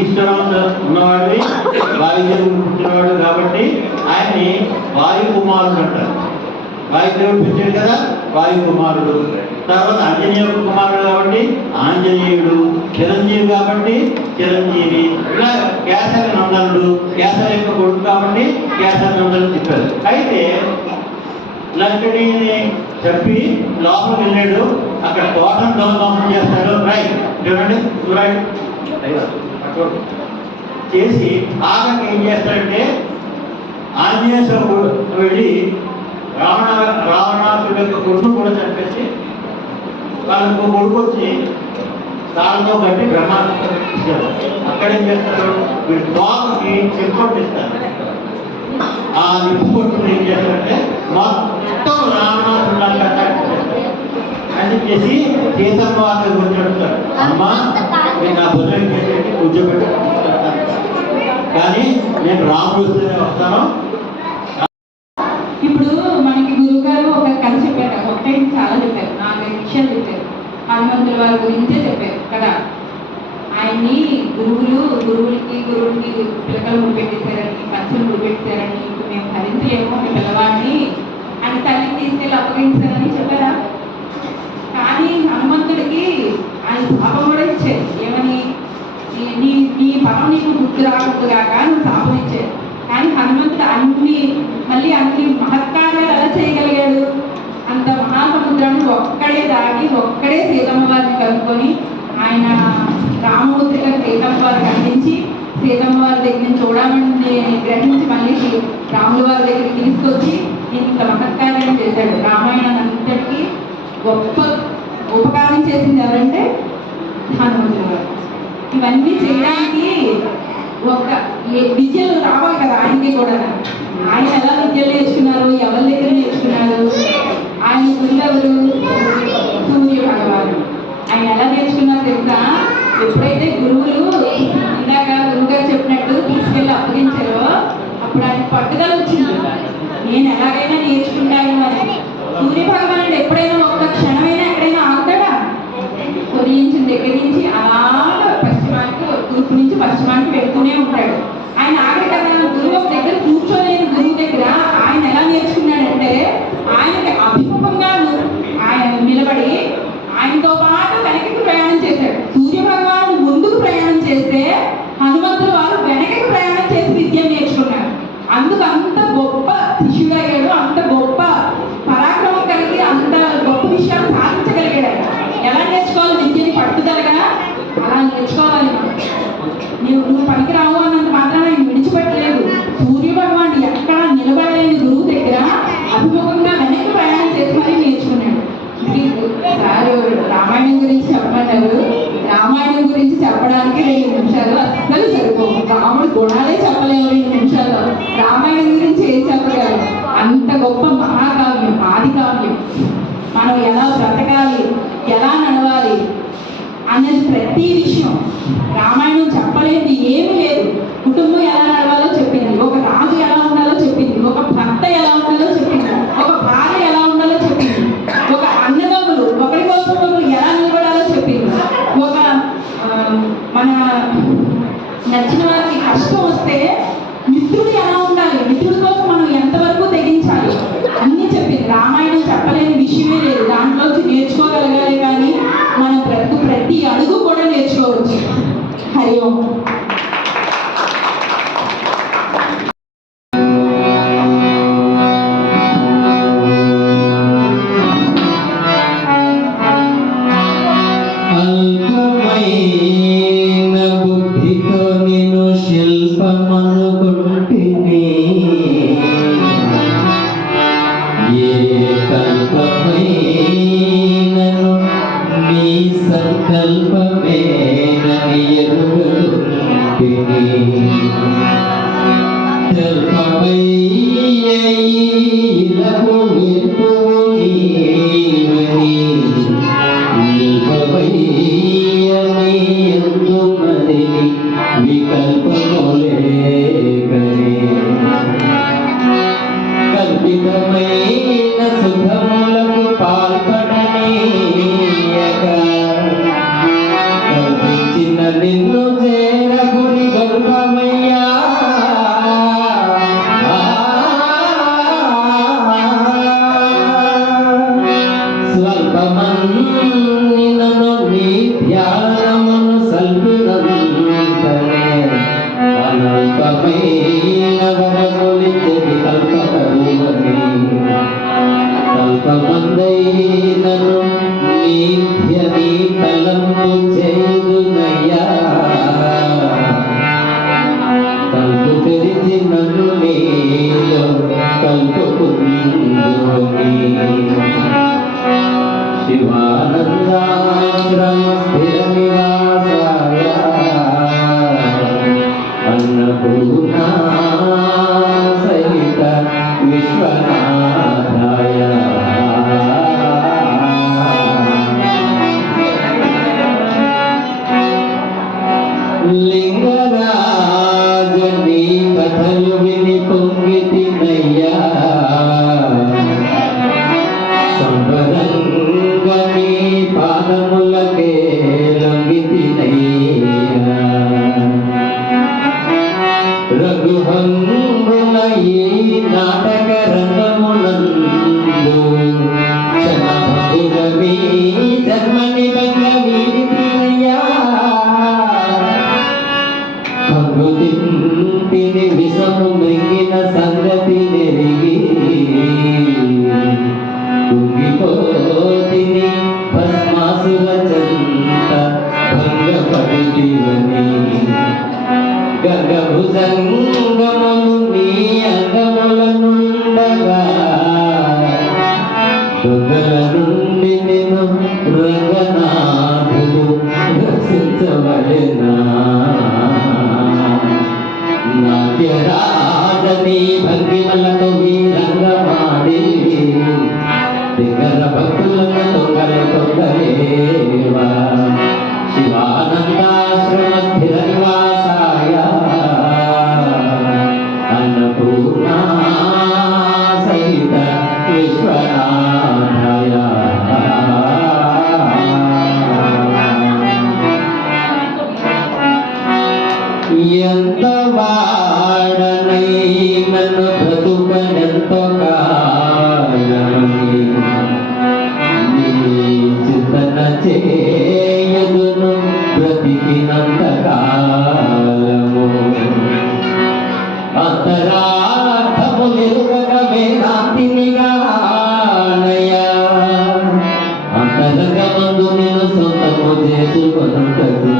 ఈశ్వరం ఉన్నవాడివి, వాయుదేవుడు పుట్టినవాడు కాబట్టి ఆయన్ని వాయుకుమారుడు అంటారు. వాయుదేవుడు పెట్టాడు కదా వాయుకుమారుడు. తర్వాత ఆంజనేయ కుమారుడు కాబట్టి ఆంజనేయుడు, చిరంజీవి కాబట్టి చిరంజీవి. ఇలా కేసరి నందనుడు, కేసరి యొక్క కొడుకు కాబట్టి కేసరి నందనుడు చెప్పారు. అయితే లంకడిని చెప్పి లోపలికి వెళ్ళాడు. అక్కడ తోటను దొంగతనం చేస్తాడు. రైట్ చూడండి, చూడండి చేసి ఆగకి ఏం చేస్తాడంటే ఆంజనేయుడు వెళ్ళి రావణాసుడు యొక్క కొడుకు కూడా చంపేసి వాళ్ళకు కొడుకు వచ్చి దానితో బట్టి బ్రహ్మాండ అక్కడేం చేస్తారు, వీళ్ళు బాగుకి చెప్పుకొట్టిస్తారు. ఆ నిప్పు కొట్టుకుని ఏం చేస్తారంటే మొత్తం రావణాసుడు అని చేసి సీతమ్మ వారిని కూర్చోడుతారు. అమ్మ నేను నా భుజం చేసి కూర్చోబెట్టి కానీ నేను రాముడు వస్తేనే వస్తాను. ఇప్పుడు మనకి గురువు గారు ఒక కథ చెప్పారు, ఒకటే చాలా చెప్పారు, 4 విషయాలు చెప్పారు. హనుమంతుల వారి గురించే చెప్పారు కదా. ఆయన్ని గురువులకి పిల్లకలు ముడిపెట్టేశారని, పంచులు ముడిపెట్టారని, ఇప్పుడు మేము ధరించలేము మీ పిల్లవాడిని అని తల్లిని తీసుకెళ్ళి అప్పగించారని చెప్పారా. కానీ హనుమంతుడికి ఆయన శాపం కూడా ఇచ్చారు. ఏమని, నీ బలం నీకు గుర్తు రాకూడదుగా నువ్వు శాపం ఇచ్చారు. కానీ హనుమంతుడు అన్ని మహత్కార్యాలు ఎలా చేయగలిగాడు? అంత మహాసముద్రాన్ని ఒక్కడే దాటి ఒక్కడే సీతమ్మ వారిని కనుక్కొని ఆయన రామమూర్తిగా సీతమ్మ వారికి అందించి సీతమ్మ వారి దగ్గర నుంచి చూడమని గ్రహించి మళ్ళీ రాముల వారి దగ్గరికి తీసుకొచ్చి ఇంత మహత్కార్యం చేశాడు. రామాయణం అంతటికీ గొప్ప ఉపకారం చేసింది ఎవరంటే హనుమంతుల వారు. ఇవన్నీ చేయడానికి ఒక విద్యలు రావాలి కదా ఆయనకి కూడా. ఆయన ఎలా విద్యలు నేర్చుకున్నారు, ఎవరి దగ్గర నేర్చుకున్నారు? ఆయన గురువెవరు? సూర్య భగవాను. ఆయన ఎలా నేర్చుకున్నారు తెలుసా? ఎప్పుడైతే గురువులు ఇందాక గురువుగారు చెప్పినట్టు తీసుకెళ్ళి అప్పగించారో అప్పుడు ఆయన పట్టుదల వచ్చింది, నేను ఎలాగైనా నేర్చుకుంటాను అని. సూర్య భగవానుడు ఎప్పుడైనా ఒక్క క్షణమైనా ఎక్కడైనా ఆగుతాడా? కొరియించిన దగ్గర నుంచి అలాగా తూర్పు నుంచి పశ్చిమానికి వెళ్తూనే ఉంటాడు. ఆయన ఆగడు కదా. గురువు దగ్గర కూర్చోలేని గురువు దగ్గర ఆయన ఎలా నేర్చుకున్నాడంటే ఆయనకి అభిముఖంగా ఆయన నిలబడి ఆయనతో పాటు వెనకకి ప్రయాణం చేశాడు. సూర్య భగవానుడు ముందుకు ప్రయాణం చేస్తే హనుమంతుల వారు వెనకకి ప్రయాణం చేసి విద్య నేర్చుకున్నారు. అందుకు అంత గొప్ప శిష్యుడు అయ్యాడు, అంత గొప్ప పరాక్రమం కలిగి అంత గొప్ప విషయాలు సాధించగలిగాడు. ఎలా నేర్చుకోవాలి విద్యని? పట్టుదలగా అలా నేర్చుకోవాలి. నువ్వు పనికిరావు అన్నంత మాత్రం ఆయన విడిచిపెట్టలేదు. సూర్య భగవానుడు ఎక్కడ నిలబడలేని గురువు దగ్గర అభిముఖంగా వెనక్కి ప్రయాణం చేసి మరీ నేర్చుకున్నాడు. సార్ రామాయణం గురించి చెప్పమన్నారు. రామాయణం గురించి చెప్పడానికి 2 నిమిషాలు అస్సలు సరిపోవు. రాముడు గుణాలే చెప్పలేము 2 నిమిషాలు. రామాయణం గురించి ఏం చెప్పగలరు? అంత గొప్ప మహాకావ్యం, ఆది కావ్యం. మనం ఎలా బ్రతకాలి, ఎలా నడవాలి అన్నది ప్రతి విషయం రామాయణం చెప్పలేనిది ఏమీ లేదు. కుటుంబం ఎలా నడవాలో చెప్పింది, ఒక రాజు ఎలా ఉండాలో చెప్పింది, ఒక భర్త ఎలా ఉండాలో చెప్పింది, ఒక భార్య ఎలా ఉండాలో చెప్పింది, ఒక అన్నదమ్ములు ఒకరి కోసం ఒకరు ఎలా నిలబడాలో చెప్పింది, ఒక మన నచ్చిన వారికి కష్టం వస్తే మిత్రుడు ఎలా ఉండాలి, మిత్రుడి కోసం మనం ఎంతవరకు తెగించాలి అన్నీ చెప్పింది. రామాయణం చెప్పలేని విషయమే లేదు. దాంట్లోంచి నేర్చుకోగలగాలి కానీ మన ప్రతి అడుగు కూడా నేర్చుకోవచ్చు. హరి ఓం. అల్పమైన బుద్ధితో నేను శిల్పమనుకుంటిని, ఏ కల్పమైనను నీ సంకల్పమేనని ఎరుగుంటిని. జల్పమయ్యలకు వెతువు నీవని, నిల్పమయ్యని ఎందుమదిని వికల్పములేకని. కల్పితమైన సుఖములకు పాల్పడనీయక, కల్పించిన నిన్ను చేరగుని గర్భమయ్యా. స్వల్పమన్నినను నీ ధ్యానమును సల్పినంతనే, అల్పమైన వరములిచ్చది కల్పతరువని. కల్పమందైనను నిత్యని తలంపు చేదునయ్యా. కల్పు తెరిచి నన్ను నీలో కల్పుకుందుని. శివానందాశ్రమ స్థిర నివాసాయ అన్నపూర్ణా సహిత విశ్వనాథాయ. లింగరాజ నీ కథలు విని పొంగితినయ్యా. సంపదంగని పాదములకే లొంగితినయ్యా. రఘుహంగున ఈ నాటక రంగమునందు క్షణభంగురమీ జన్మని భంగ వీడితినయ్యా. భంగుతింటిని విషము మృంగిన సంగతి నెరిగి, కుంగిపోతిని భస్మాసుర చెంత భంగపడితివని. గగభుజంగములు నీ అంగములనుండగా, దొంగల నుండి నేను రంగనాథుడు రక్షించబడినా. నాట్యరాజని భంగిమలతో వీరంగమాడి, దిగ్గర భక్తులను తొంగలేవా. శివానందాశ్రమ స్థిర నివాసాయ అన్నపూర్ణా సహిత విశ్వనాథాయ. ఎంత వాడనై నన్ను బ్రతుకనెంతో కాలమని, నీ చింతన చేయదును బ్రతికినంత కాలము. అంతరార్థము ఎరుగక వేదాంతిని గానయ్యా. అంతరంగమందు నేను సొంతము చేసుకొనుటకు,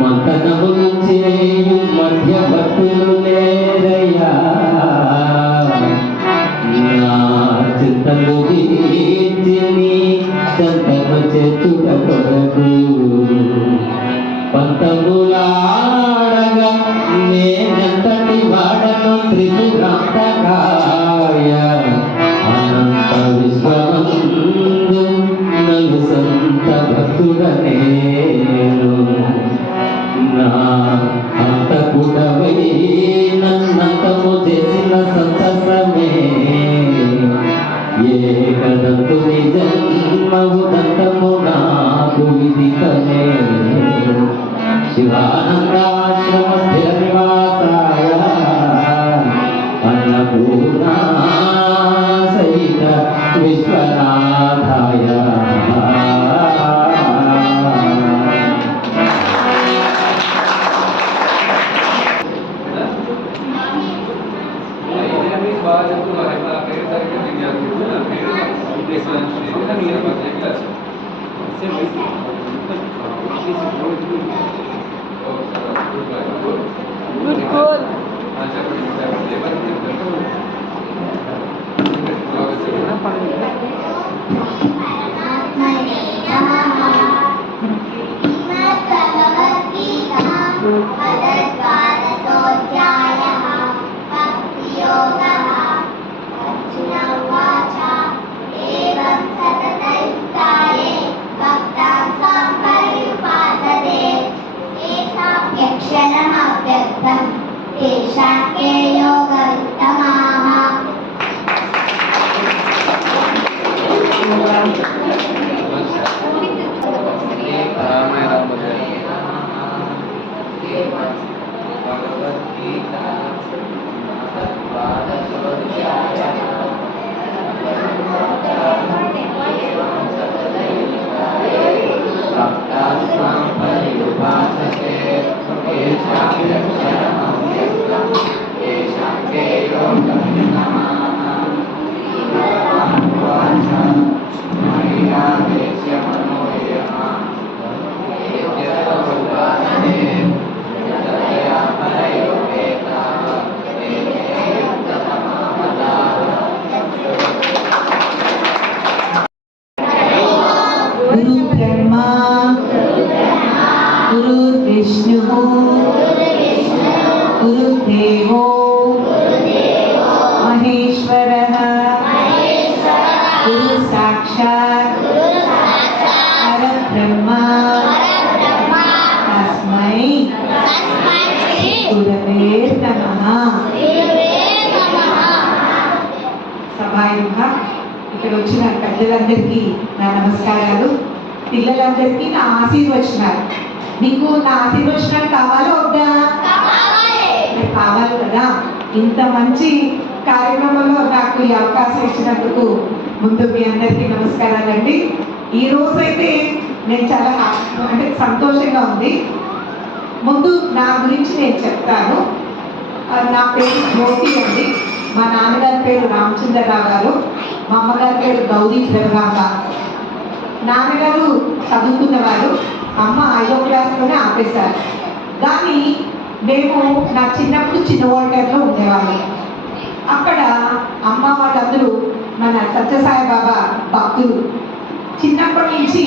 మంతనములు చేయు మధ్యవర్తులు లేరయ్యా. నా చింతలు తీర్చి నీ చెంతను చేతుట కొరకు, పంతములాడగా నేనెంతటి వాడను త్రిపురాంతకాయ. అనంత విశ్వమందు నేను నా అంతకుడవై నన్నంతము చేసిన సంతసమే ఏకదంతుని జన్మవు దంతము నాకు విదితమే శివానందాశ్రమ స్థిర నివాసాయ అన్నపూర్ణా సహిత విశ్వనాథాయ బాగా చెప్తున్నారు ఇక్కడ పేరు సరిగ్గా గుడ్ గోల్. యక్షణమవ్యక్తం తేషాకే యోగవిత్తమాః. गुरु ब्रह्मा गुरुर्विष्णु गुरुदेवो महेश्वरः गुरु साक्षात् परब्रह्मा तस्मै गुरवे नमः. సభాయుగా ఇక్కడ వచ్చిన పెద్దలందరికీ నా నమస్కారాలు. పిల్లలందరికీ నా ఆశీర్వచనాలు. మీకు నా ఆశీర్వచనాలు కావాలా వద్దా? నాకు కావాలి కదా. ఇంత మంచి కార్యక్రమంలో నాకు ఈ అవకాశం ఇచ్చినందుకు ముందు మీ అందరికీ నమస్కారాలండి. ఈ రోజైతే నేను చాలా సంతోషంగా ఉంది. ముందు నా గురించి నేను చెప్తాను. నా పేరు జ్యోతి అండి. మా నాన్నగారి పేరు రామచంద్రరావు గారు, మా అమ్మగారి పేరు గౌరీ ధర్గాంబ. నాన్నగారు చదువుకున్నవారు, అమ్మ 5వ క్లాస్లోనే ఆపేశారు. కానీ మేము నా చిన్నప్పుడు చిన్నవాటర్లో ఉండేవాళ్ళం. అక్కడ అమ్మ వాళ్ళందరూ మన సత్యసాయి బాబా భక్తులు. చిన్నప్పటి నుంచి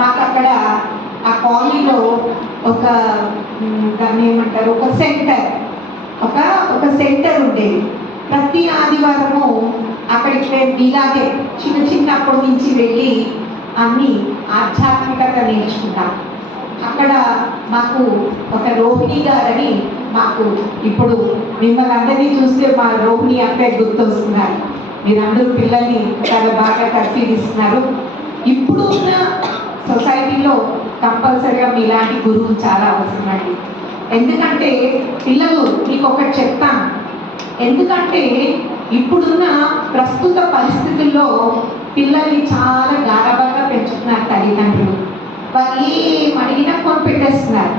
మాకు అక్కడ ఆ కాలనీలో ఒక దాన్ని ఏమంటారు, ఒక సెంటర్ ఉండేది. ప్రతి ఆదివారము అక్కడికి మేము ఇలాగే చిన్నప్పటి నుంచి వెళ్ళి అన్ని ఆధ్యాత్మికత నేర్చుకుంటాం. అక్కడ మాకు ఒక రోహిణి గారని, మాకు ఇప్పుడు మిమ్మల్ని అందరినీ చూస్తే మా రోహిణి అక్కే గుర్తొస్తున్నారు. మీరందరూ పిల్లల్ని చాలా బాగా తర్ఫీదిస్తున్నారు. ఇప్పుడు ఉన్న సొసైటీలో కంపల్సరిగా మీలాంటి గురువు చాలా అవసరం అండి. ఎందుకంటే పిల్లలు, మీకు ఒకటి చెప్తాను, ఎందుకంటే ఇప్పుడున్న ప్రస్తుత పరిస్థితుల్లో పిల్లల్ని చాలా గారాబంగా పెంచుతున్నారు తల్లిదండ్రులు. వాళ్ళు ఏం అడిగినా కొని పెట్టేస్తున్నారు.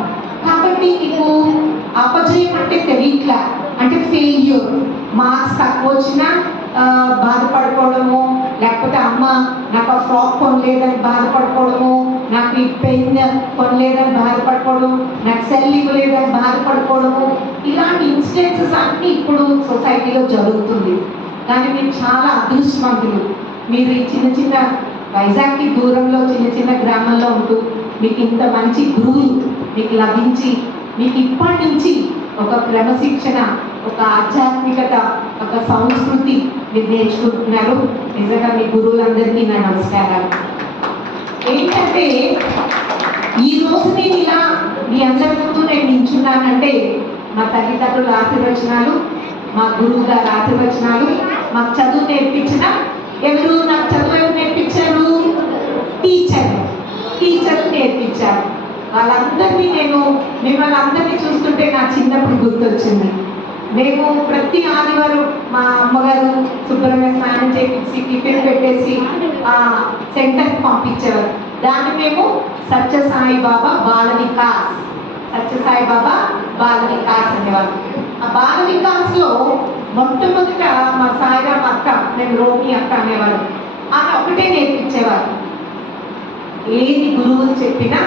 కాబట్టి మీకు అపజయం అంటే తెలియట్లా, అంటే ఫెయిల్యూర్. మార్క్స్ తక్కువ వచ్చినా బాధపడిపోవడము, లేకపోతే అమ్మ నాకు ఆ ఫ్రాక్ కొనలేదని బాధపడిపోవడము, నాకు ఈ పెన్ కొనలేదని బాధపడిపోవడం, నాకు సెల్ ఇవ్వలేదని బాధపడిపోవడము, ఇలాంటి ఇన్సిడెన్సెస్ అన్నీ ఇప్పుడు సొసైటీలో జరుగుతుంది. కానీ మీరు చాలా అదృష్టవంతులు. మీరు ఈ చిన్న వైజాగ్కి దూరంలో చిన్న గ్రామంలో ఉంటూ మీకు ఇంత మంచి గురువులు మీకు లభించి, మీకు ఇప్పటి నుంచి ఒక క్రమశిక్షణ, ఒక ఆధ్యాత్మికత, ఒక సంస్కృతి మీరు నేర్చుకుంటున్నారు. నిజంగా మీ గురువులందరికీ నా నమస్కారాలు. ఏంటంటే ఈ రోజు నేను ఇలా మీ అందరి ముందు నేను నించున్నానంటే మా తల్లిదండ్రుల ఆశీర్వచనాలు, మా గురువు గారి ఆశీర్వచనాలు, మాకు చదువు నేర్పించిన ఎవరు, నాకు చదువు ఎవరు నేర్పించారు? టీచర్లు నేర్పించారు. వాళ్ళందరినీ నేను మిమ్మల్ని అందరినీ చూస్తుంటే నా చిన్నప్పుడు గుర్తొచ్చింది. మేము ప్రతి ఆదివారం మా అమ్మగారు శుభ్రంగా స్నానం చేయించి టిఫిన్ పెట్టేసి ఆ సెంటర్కి పంపించేవారు. దాన్ని మేము సత్యసాయి బాబా బాల వికాస్ అనేవారు. ఆ బాల వికాస్లో మొట్టమొదట మా సాయిరామ్ అక్క, మేము రోహిణి అక్క అనేవారు, ఆమె ఒకటే నేర్పించేవారు. ఏది గురువులు చెప్పినా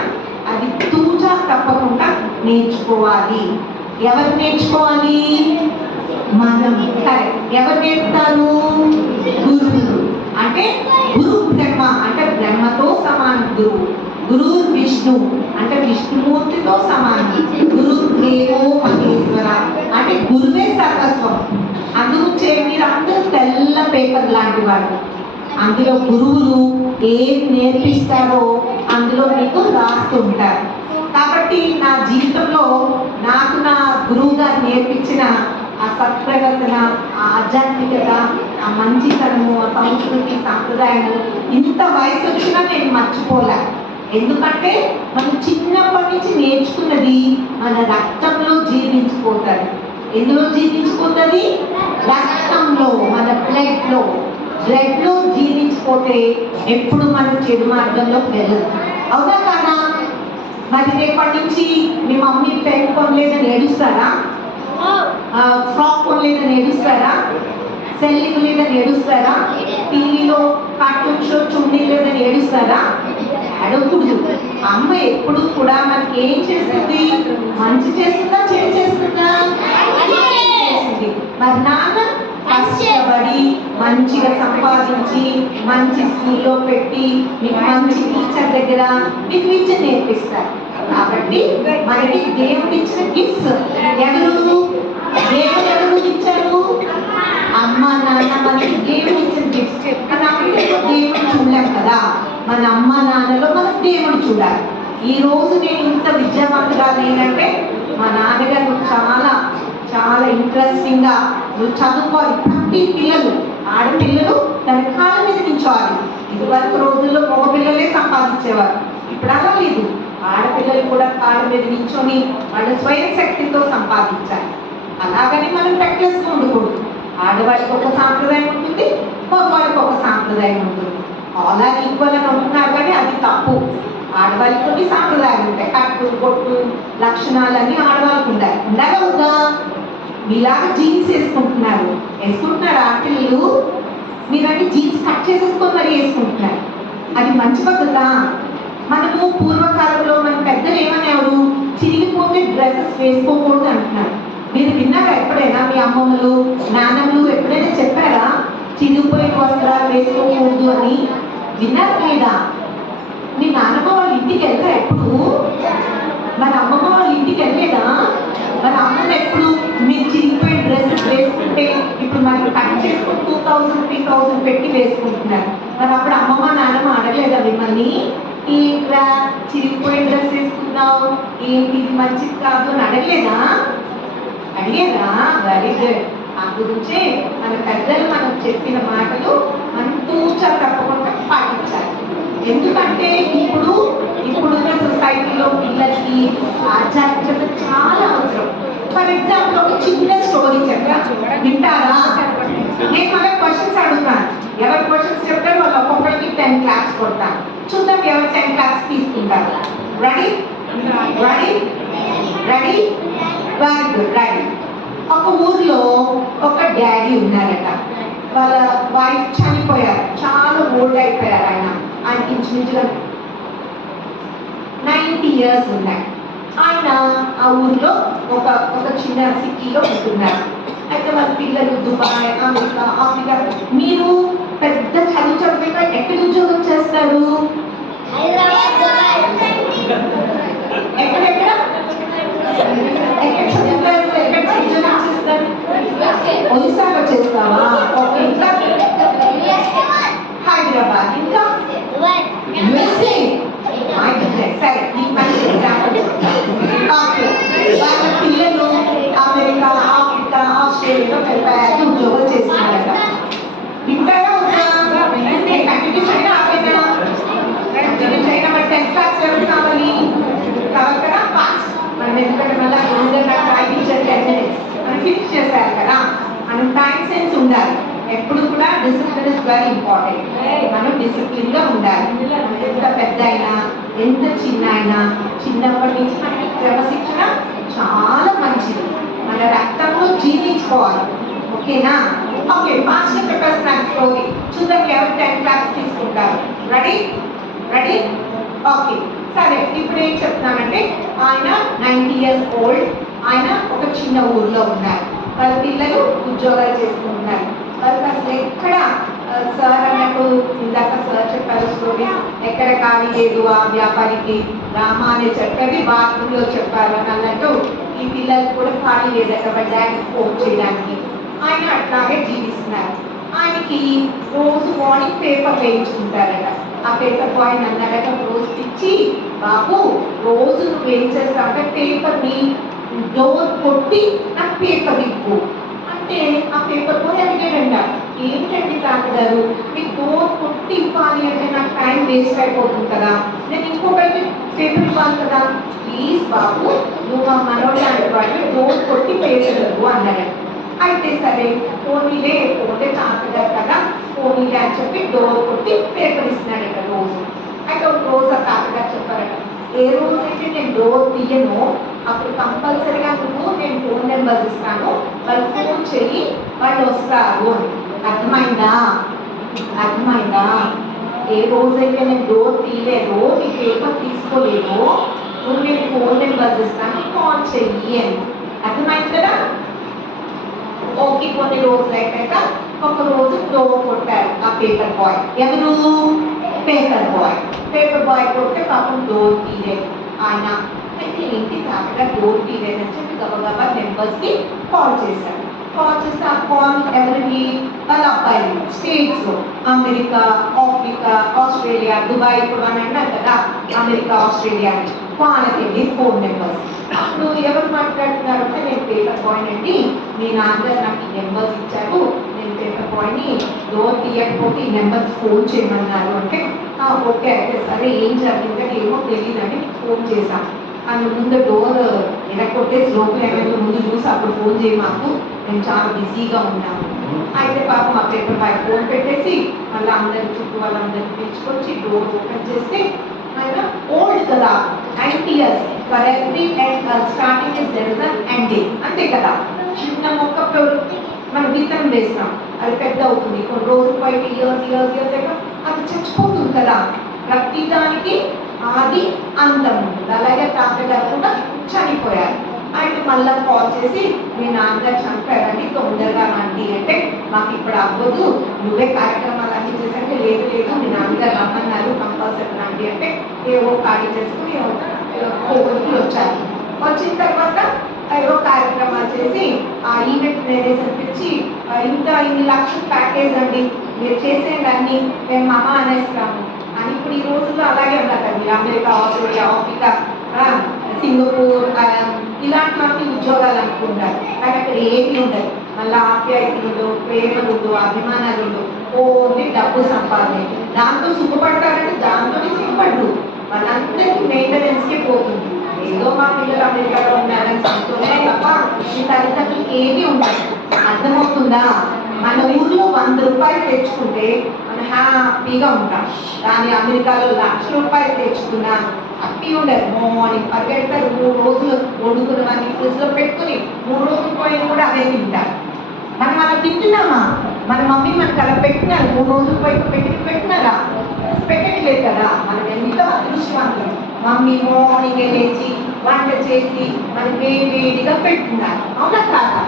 అది తూచా తప్పకుండా నేర్చుకోవాలి. ఎవరు నేర్చుకోవాలి? మనం. కరెక్ట్. ఎవరు నేర్పుతారు? గురువులు. అంటే గురు బ్రహ్మ అంటే బ్రహ్మతో సమానం గురువు. గురు విష్ణు అంటే విష్ణుమూర్తితో సమానం. గురు దేవో మహేశ్వర అంటే గురువే సర్వస్వం. అందుకే మీరు అందరూ తెల్ల పేపర్ లాంటి వాడు. అందులో గురువులు ఏం నేర్పిస్తారో అందులో మీకు రాస్తుంటారు. కాబట్టి నా జీవితంలో నాకు నా గురువు గారు నేర్పించిన ఆ సత్ప్రవర్తన, ఆ ఆధ్యాత్మికత, ఆ మంచితనము, ఆ సంస్కృతి సాంప్రదాయము ఇంత వయసు వచ్చినా నేను మర్చిపోలే. ఎందుకంటే మనం చిన్నప్పటి నుంచి నేర్చుకున్నది మన రక్తంలో జీర్ణించిపోతుంది. ఎందులో జీర్ణించిపోతుంది? రక్తంలో, మన బ్లడ్లో జీర్ణించిపోతే ఎప్పుడు మన చెడు మార్గంలోకి వెళ్ళదు. అవునా కాదా? మరి రేపటి నుంచి మీ మమ్మీ పెన్ కొనలేదని ఏడుస్తారా? ఫ్రాక్ కొనలేదని ఏడుస్తారా? సెల్లింగ్ లేదని ఏడుస్తారా? టీవీలో కార్టూన్ షో చూడలేదని ఏడుస్తారా? అడగకూడదు. అమ్మ ఎప్పుడు కూడా మనకి ఏం చేస్తుంది? మంచి చేస్తుందా, చెడు చేస్తుందా? మరి నాన్న కష్టపడి మంచిగా సంపాదించి మంచి స్కూల్లో పెట్టి మీకు మంచి టీచర్ దగ్గర మీకు విద్య నేర్పిస్తారు. కాబట్టి మనకి దేవుడు ఇచ్చిన గిఫ్ట్స్ ఎవరు ఇచ్చారు? అమ్మ నాన్న మనకి దేవుడు ఇచ్చిన గిఫ్ట్స్. మన అందరిలో దేవుడు చూడలేం కదా, మన అమ్మ నాన్నలో మనం దేవుడు చూడాలి. ఈ రోజు నేను ఇంత విద్యావంతురాలు ఏంటంటే మా నాన్నగారు చాలా ఇంట్రెస్టింగ్ గా నువ్వు చదువుకోవాలి. ప్రతి పిల్లలు, ఆడపిల్లలు తన కాళ్ళ మీద నించోవాలి. ఇదివరకు రోజుల్లో మగ పిల్లలే సంపాదించేవారు, ఇప్పుడు అలా లేదు. ఆడపిల్లలు కూడా కాళ్ళ మీద నించొని వాళ్ళ స్వయం శక్తితో సంపాదించాలి. అలాగని మనం రెక్లెస్గా ఉండకూడదు. ఆడవాళ్ళకి ఒక సాంప్రదాయం ఉంటుంది, మగవాళ్ళకి ఒక సాంప్రదాయం ఉంటుంది. అలా ఈక్వల్ అని ఉంటున్నారు కానీ అది తప్పు. ఆడవాళ్ళకి కొన్ని సాంప్రదాయాలు ఉంటాయి. కట్టు పొట్టు లక్షణాలన్నీ ఆడవాళ్ళకి ఉంటాయి. ఉండగలుగుతా? మీలాగా జీన్స్ వేసుకుంటున్నారు ఆడపిల్లలు. మీరంటే జీన్స్ కట్ చేసేసుకొని మరి వేసుకుంటున్నారు. అది మంచి పద్ధత? మనము పూర్వకాలంలో మన పెద్దలు ఏమనేవారు? చిరిగిపోతే డ్రెస్సెస్ వేసుకోకూడదు అంటున్నారు. మీరు విన్నారా ఎప్పుడైనా? మీ అమ్మమ్మలు నాన్నమ్మలు ఎప్పుడైనా చెప్పారా చిరిగిపోయిన వస్త్రాలు వేసుకోకూడదు అని? విన్నారా లేదా? మీ నాన్నమ్మ వాళ్ళ ఇంటికి వెళ్తారా ఎప్పుడు? మన అమ్మమ్మ వాళ్ళ ఇంటికి వెళ్ళలేదా? మన అమ్మలు ఎప్పుడు మీరు చిరిగిపోయిన డ్రెస్సెస్ వేసుకుంటే ఇప్పుడు మనకి కట్ చేసుకుని 2000, 3000 పెట్టి వేసుకుంటున్నారు. మరి అప్పుడు అమ్మమ్మ నాన్నమ్మ అడగలేదా మిమ్మల్ని? ఏంట్రా చిరిగిపోయిన డ్రెస్ వేసుకున్నావు, ఏంటి ఇది మంచిది కాదు అని అడగలేదా? అడిగారా? Very good. ఆ గురించే మన పెద్దలు మనకు చెప్పిన మాటలు మనం తూచా తప్పకుండా పాటించాలి. ఎందుకంటే ఇప్పుడున్న సొసైటీలో పిల్లలకి ఆధ్యాత్మికత చాలా అవసరం. ఫర్ ఎగ్జాంపుల్ ఒక చిన్న స్టోరీ చెప్తా, వింటారా? నేను మన క్వశ్చన్స్ అడుగుతాను. ఎవరి క్వశ్చన్స్ చెప్తారు వాళ్ళు ఒక్కొక్కరికి 10 క్లాప్స్ కొడతాను. చూద్దాం ఎవరు 10 క్లాప్స్ తీసుకుంటారు. రెడీ? Very good. రెడీ. ఒక ఊర్లో ఒక డాడీ ఉన్నారట. వాళ్ళ వైఫ్ చనిపోయారు, చాలా ఓల్డ్ అయిపోయారు. ఆయనకి ఇంచుమించుగా 90 years ఉన్నాయి. ఆయన ఆ ఊర్లో ఒక చిన్న సిటీలో ఉంటున్నారు. అయితే వాళ్ళ పిల్లలు దుబాయ్, అమెరికా, ఆఫ్రికా. మీరు పెద్ద చదివాక ఎక్కడ ఉద్యోగం చేస్తారు? ఎక్కడ చదువుతారు? ఎక్కడ ఉద్యోగం చేస్తారు? ఒడిశాలో చేస్తావా? ఓకే. ఇంకా హైదరాబాద్, ఇంకా USA. Very important. మనం డిసిప్లిన్గా ఉండాలి. ఎంత పెద్ద అయినా ఎంత చిన్న అయినా చిన్నప్పటి నుంచి మనకి క్రమశిక్షణ చాలా మంచిది. మన రక్తంలో జీవించుకోవాలి. ఓకేనా? ఓకే, ఫాస్ట్గా చెప్పేస్తున్నాను స్టోరీ. చూద్దాం ఎవరు 10 క్లాస్ తీసుకుంటారు. రెడీ? రెడీ? ఓకే, సరే. ఇప్పుడు ఏం చెప్తున్నానంటే ఆయన 90 years old. ఆయన ఒక చిన్న ఊర్లో ఉన్నారు. వాళ్ళ పిల్లలు ఉద్యోగాలు చేసుకుంటున్నారు. వాళ్ళకి అసలు ఎక్కడ సార్ అన్నట్టు ఇందాక సార్ చెప్పారు స్టోరీ, ఎక్కడ ఖాళీ లేదు ఆ వ్యాపారికి. రామ అనే చెప్పేది బాత్రూంలో చెప్పారు అని అన్నట్టు ఈ పిల్లలు కూడా ఖాళీ లేదట వాళ్ళ డాడీ ఫోన్ చేయడానికి. ఆయన అట్లాగే జీవిస్తున్నారు. ఆయనకి రోజు మార్నింగ్ పేపర్ వేయించుకుంటారట. ఆ పేపర్ బాయ్ అన్నారట రోజు పిచ్చి బాబు, రోజు నువ్వు ఏం చేస్తావంటే పేపర్ని డోర్ కొట్టి నాకు పేపర్ ఇవ్వు అంటే ఆ పేపర్ బాయ్ అడిగాడంట, ఏంటండి తాతగారు మీకు డోర్ కొట్టి ఇవ్వాలి అంటే నాకు టైం వేస్ట్ అయిపోతుంది కదా, నేను ఇంకొకరికి పేపర్ ఇవ్వాలి కదా, ప్లీజ్ బాబు నువ్వు ఆ మనోళ్ళ వాడిని డోర్ కొట్టి పేపర్ ఇవ్వు అన్నాడు. అయితే సరే పోనీలే పోతే తాతగారు కదా పోనీలే అని చెప్పి డోర్ కొట్టి పేపర్ ఇస్తున్నాడట రోజు. అయితే ఒక రోజు ఆ తాతగారు చెప్పారట, ఏ రోజైతే నేను డోర్ తీయను అప్పుడు కంపల్సరీగా నువ్వు నేను ఫోన్ నెంబర్స్ ఇస్తాను, వాళ్ళు ఫోన్ చెయ్యి వాళ్ళు వస్తారు అని. అర్థమైందా? అర్థమైందా? ఏ రోజైతే నేను డోర్ తీయలేదో నీ పేపర్ తీసుకోలేదో నువ్వు నేను ఫోన్ నెంబర్స్ ఇస్తాను కాల్ చెయ్యి అని. అర్థమైంది కదా? ఓకే, కొన్ని రోజులు అయిపోయాక ఒక రోజు డోర్ కొట్టారు ఆ పేపర్ బాయ్. ఎవరు? Paper boy. పేపర్ బాయ్ కొట్టే పాపం డోర్ తీయలేదు ఆయన. అయితే ఏంటి తాతగా డోర్ తీయలేదని చెప్పి గబగబా నెంబర్స్కి కాల్ చేశారు. కాల్ చేస్తే ఆ కాల్ ఎవరికి? వాళ్ళ అబ్బాయిలు స్టేట్స్లో అమెరికా, ఆఫ్రికా, ఆస్ట్రేలియా, దుబాయ్. ఇప్పుడు అని అన్నారు కదా అమెరికా, ఆస్ట్రేలియా వాళ్ళకి ఫోన్ నెంబర్స్. అప్పుడు ఎవరు మాట్లాడుతున్నారు అంటే నేను పేపర్ బాయ్ అండి, మీ నాన్నగారు నాకు ఈ నెంబర్స్ ఇచ్చారు, నేను పేపర్ బాయ్ని డోర్ తీయకపోతే ఈ నెంబర్స్ ఫోన్ చేయమన్నారు అంటే ఓకే అయితే సరే ఏం జరిగిందని ఏమో తెలియదని ఫోన్ చేశాను. అని ముందు డోర్ ఎడకొట్టేసి లోపల ఏమైనా ముందు చూసి అప్పుడు ఫోన్ చేయి మాకు, మేము చాలా బిజీగా ఉన్నాము. అయితే పాపం ఆ పేపర్ బాయ్ ఫోన్ పెట్టేసి మళ్ళీ అందరి చుట్టూ వాళ్ళందరినీ తెచ్చుకొచ్చి డోర్ ఓపెన్ చేస్తే ఆయన ఓల్డ్ కదా 90 years, for every starting is there is an ending. అంతే కదా? చిన్న మొక్క మనం విత్తనం వేస్తాం, అది పెద్ద అవుతుంది, కొన్ని రోజులు పోయి ఇయర్స్ అయితే అది చచ్చిపోతుంది కదా. ప్రతి దానికి ఆది అంతం ఉంటుంది. అలాగే తాతగారు కూడా చనిపోయారు. ఆయన మళ్ళీ కాల్ చేసి మీ నాన్నగారు చనిపోయారండి తొందరగా రండి అంటే మాకు ఇప్పుడు అవ్వదు, నువ్వే కార్యక్రమాలు అన్నీ చేసంటే లేదు లేదు మీ నాన్నగారు రమ్మన్నారు కంపల్సరీ రండి అంటే ఏవో ఖాళీ చేసుకుని కోవిడ్కి వచ్చారు. వచ్చిన తర్వాత ఏవో కార్యక్రమాలు చేసి ఆ ఈవెంట్ మేనేజర్ పిలిచి ఇన్ని లక్షల ప్యాకేజ్ అండి మీరు చేసేయండి అన్ని మేము మమ అనేస్తాము అని. ఇప్పుడు ఈ రోజుల్లో అలాగే ఉన్నారు మీరు అమెరికా, ఆస్ట్రేలియా, ఆఫ్రికా, సింగపూర్ ఇలాంటి వాటికి ఉద్యోగాలు అనుకుంటారు. కానీ అక్కడ ఏమీ ఉండదు. మళ్ళీ ఆప్యాయతలు, ప్రేమలు, అభిమానాలు, ఓన్లీ డబ్బు సంపాదన. దాంతో సుఖపడతారంటే దాంతో సుఖపడరు, వాళ్ళందరికీ మెయింటెనెన్స్కే పోతుంది. ఏదో మా పిల్లలు అమెరికాలో ఉన్నారని సంతోషమే తప్ప ఈ తల్లిదండ్రులు ఏమీ ఉండదు. అర్థమవుతుందా? మన ఊర్లో 100 రూపాయలు తెచ్చుకుంటే మనం హ్యాపీగా ఉంటాం. కానీ అమెరికాలో 1,00,000 రూపాయలు తెచ్చుకున్నా హ్యాపీ ఉండదు. మార్నింగ్ పరిగెడతారు, 3 రోజులు వండుకున్నవన్నీ ఫ్రిడ్జ్లో పెట్టుకుని 3 రోజులు పోయిన కూడా అదే తింటారు. మనం అలా తింటున్నామా? మన మమ్మీ మనకు అలా పెట్టినారు, 3 రోజులు పోయి పెట్టినారా? పెట్టట్లేదు కదా. మనం ఎంతో అదృష్టవంతులు. మమ్మీ మార్నింగ్ లేచి వంట చేసి మనం వేడిగా పెట్టుకున్నారు. అవునా కాదా?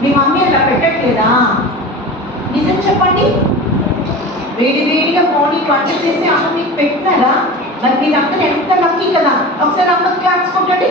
మీ మమ్మీ అలా పెట్టట్లేదా? నిజం చెప్పండి. వేడిగా మార్నింగ్ వంట చేసి అమ్మ మీకు పెట్టినారా? మరి మీరందరూ ఎంత లక్కీ కదా. ఒకసారి అమ్మ క్లాప్స్ కొట్టండి.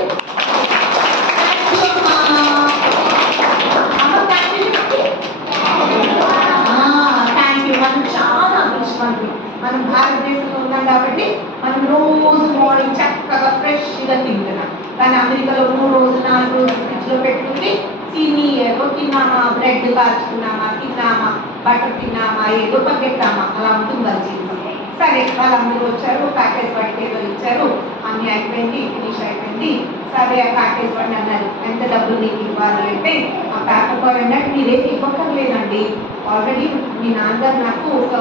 Thank you. మనం చాలా అదృష్టవంతులు. మనం భారతదేశంలో ఉన్నాం కాబట్టి మనం రోజు మార్నింగ్ చక్కగా ఫ్రెష్గా తింటున్నాం. కానీ అమెరికాలో 3 రోజులు 4 రోజులు ఫ్రిడ్జ్లో పెట్టుకుంటే తిని ఏదో తిన్నామా, బ్రెడ్ కాల్చుకున్నామా, తిన్నామా, బటర్ తిన్నామా, ఏదో పగెట్టామా, అలా ఉంటుంది వాళ్ళ జీవితం. సరే వాళ్ళందరూ వచ్చారు, ప్యాకేజ్ వాడికి ఏదో ఇచ్చారు, అన్నీ అయిపోయింది, ఫినిష్ అయిపోయింది. సరే ఆ ప్యాకేజ్ వాడిని అన్నారు ఎంత డబ్బులు నీకు ఇవ్వాలి అంటే ఆ పేపర్ బాయ్ అన్నట్టు మీరేమి ఇవ్వక్కర్లేదండి, ఆల్రెడీ మీ నాన్నగారు నాకు నాకు ఒక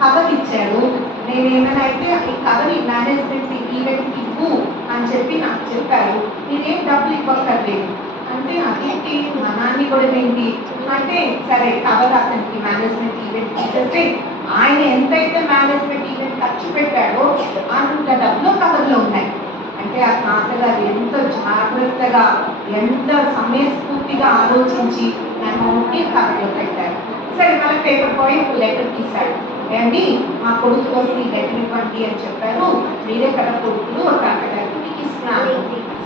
కవర్ ఇచ్చాడు. నేనేమైనా అయితే ఈ కవర్ మేనేజ్మెంట్ ఈవెంట్కి ఇవ్వు అని చెప్పి నాకు చెప్పారు. నేనేం డబ్బులు ఇవ్వక్కర్లేదు అంటే అదేంటి మా నాన్ని కూడా ఏంటి అంటే సరే కవర్ అతనికి మేనేజ్మెంట్ ఈవెంట్ ఇచ్చేస్తే ఆయన ఎంతైతే మేనేజ్మెంట్ ఈవెంట్ ఖర్చు పెట్టాడో అంత డబ్బులు కవర్లో ఉన్నాయి. అంటే ఆ తాతగారు ఎంత జాగ్రత్తగా ఎంత సమయస్ఫూర్తిగా ఆలోచించి నన్ను ఒకే కవర్లో పెట్టారు. సరే మన పేపర్ బాయ్ ఒక లెటర్ తీశాడు. ఏమండి మా కొడుకు వస్తే ఈ లెటర్ ఇవ్వండి అని చెప్పారు. మీరే కదా కొడుకులు ఒక అక్కగారికి మీకు ఇస్తున్నాను.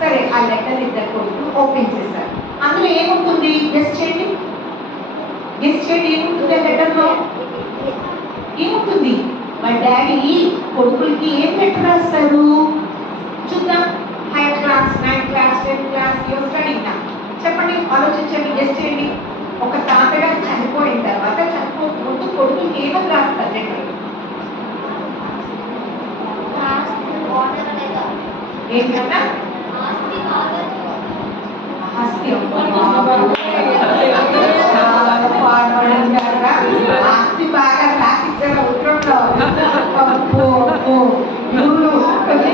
సరే ఆ లెటర్ ఇద్దరు కొడుకులు ఓపెన్ చేశారు. అందులో ఏముంటుంది గెస్ట్ చేయండి, గెస్ట్ చేయండి ఏముంటుంది ఆ లెటర్లో? ఏముంటుంది? మా డాడీ కొడుకులకి ఏం లెటర్ రాస్తారు చూద్దాం. Hire class, 9th class, 10th class, your studying. చెప్పండి, ఆలోచించండి, గెస్ట్ చేయండి. ఒక తాతగారు చనిపోయిన తర్వాత చనిపోకముందు కొడుకులకి ఏమని రాస్తారు లెటర్? ఏంటంటే ఆస్తి ఆస్తి బాగా రాసిచ్చారు ఉత్తరంలో. కొంచెం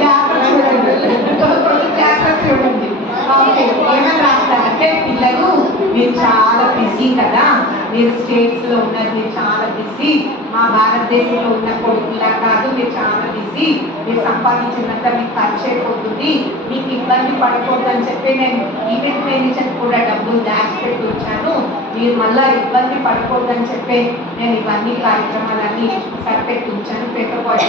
జాగ్రత్త చూడండి. ఓకే, ఏమని రాస్తారంటే పిల్లలు మీరు చాలా బిజీ కదా, మీరు స్టేట్స్ లో ఉన్నారు, మీరు చాలా బిజీ, మా భారతదేశంలో ఉన్న కొడుకులా కాదు, మీరు చాలా బిజీ, మీరు సంపాదించినంత మీకు ఖర్చు అయిపోతుంది, మీకు ఇబ్బంది పడకూడదని చెప్పి నేను ఈవెంట్ మేనేజర్ కూడా డబ్బులు దాచిపెట్టి వచ్చాను, మీరు మళ్ళీ ఇబ్బంది పడకూడదని చెప్పి నేను ఇవన్నీ కార్యక్రమాలన్నీ సరిపెట్టి ఉంచాను, పేపర్ బాయ్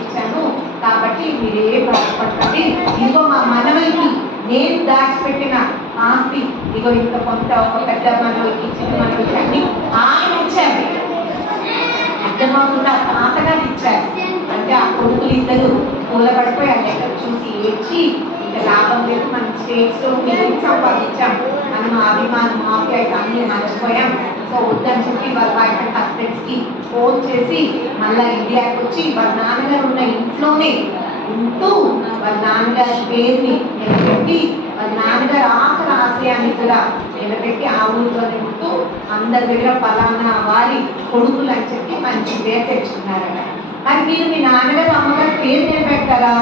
ఇచ్చాను. కాబట్టి మీరు ఏ బాధపడకండి, ఇదిగో మా మనవలకి నేను దాచిపెట్టిన ఆస్తి ఇదిగో ఇంత కొంత ఒక పెద్ద మనవలకి చిన్న మనవలకి అన్ని ఆయన ఇచ్చారు. అర్థమవుతుందా? తాతగారు ఇచ్చారు. అంటే ఆ కొడుకులు ఇద్దరు కూలబడిపోయి ఆ లెటర్ చూసి ఏడ్చి ఇంకా లాభం లేదు, మన స్టేట్స్ లో ఏం సంపాదించాం, మనం అభిమానం ఆప్యాయత అన్ని మర్చిపోయాం, సో వద్దని చెప్పి వాళ్ళ వైఫ్ అండ్ హస్బెండ్స్ కి ఫోన్ చేసి మళ్ళీ ఇండియాకి వచ్చి వాళ్ళ నాన్నగారు ఉన్న ఇంట్లోనే ఉంటూ వాళ్ళ నాన్నగారి పేరుని నిలబెట్టి వాళ్ళ నాన్నగారు ఆఖరి ఆశయాన్ని కూడా నిలబెట్టి ఆ ఊరిలోనే ఉంటూ అందరి దగ్గర ఫలానా వారి కొడుకులు అని చెప్పి మంచి పేరు తెచ్చుకున్నారట. మరి మీరు మీ నాన్నగారు అమ్మగారు పేరు నిలబెడతారా?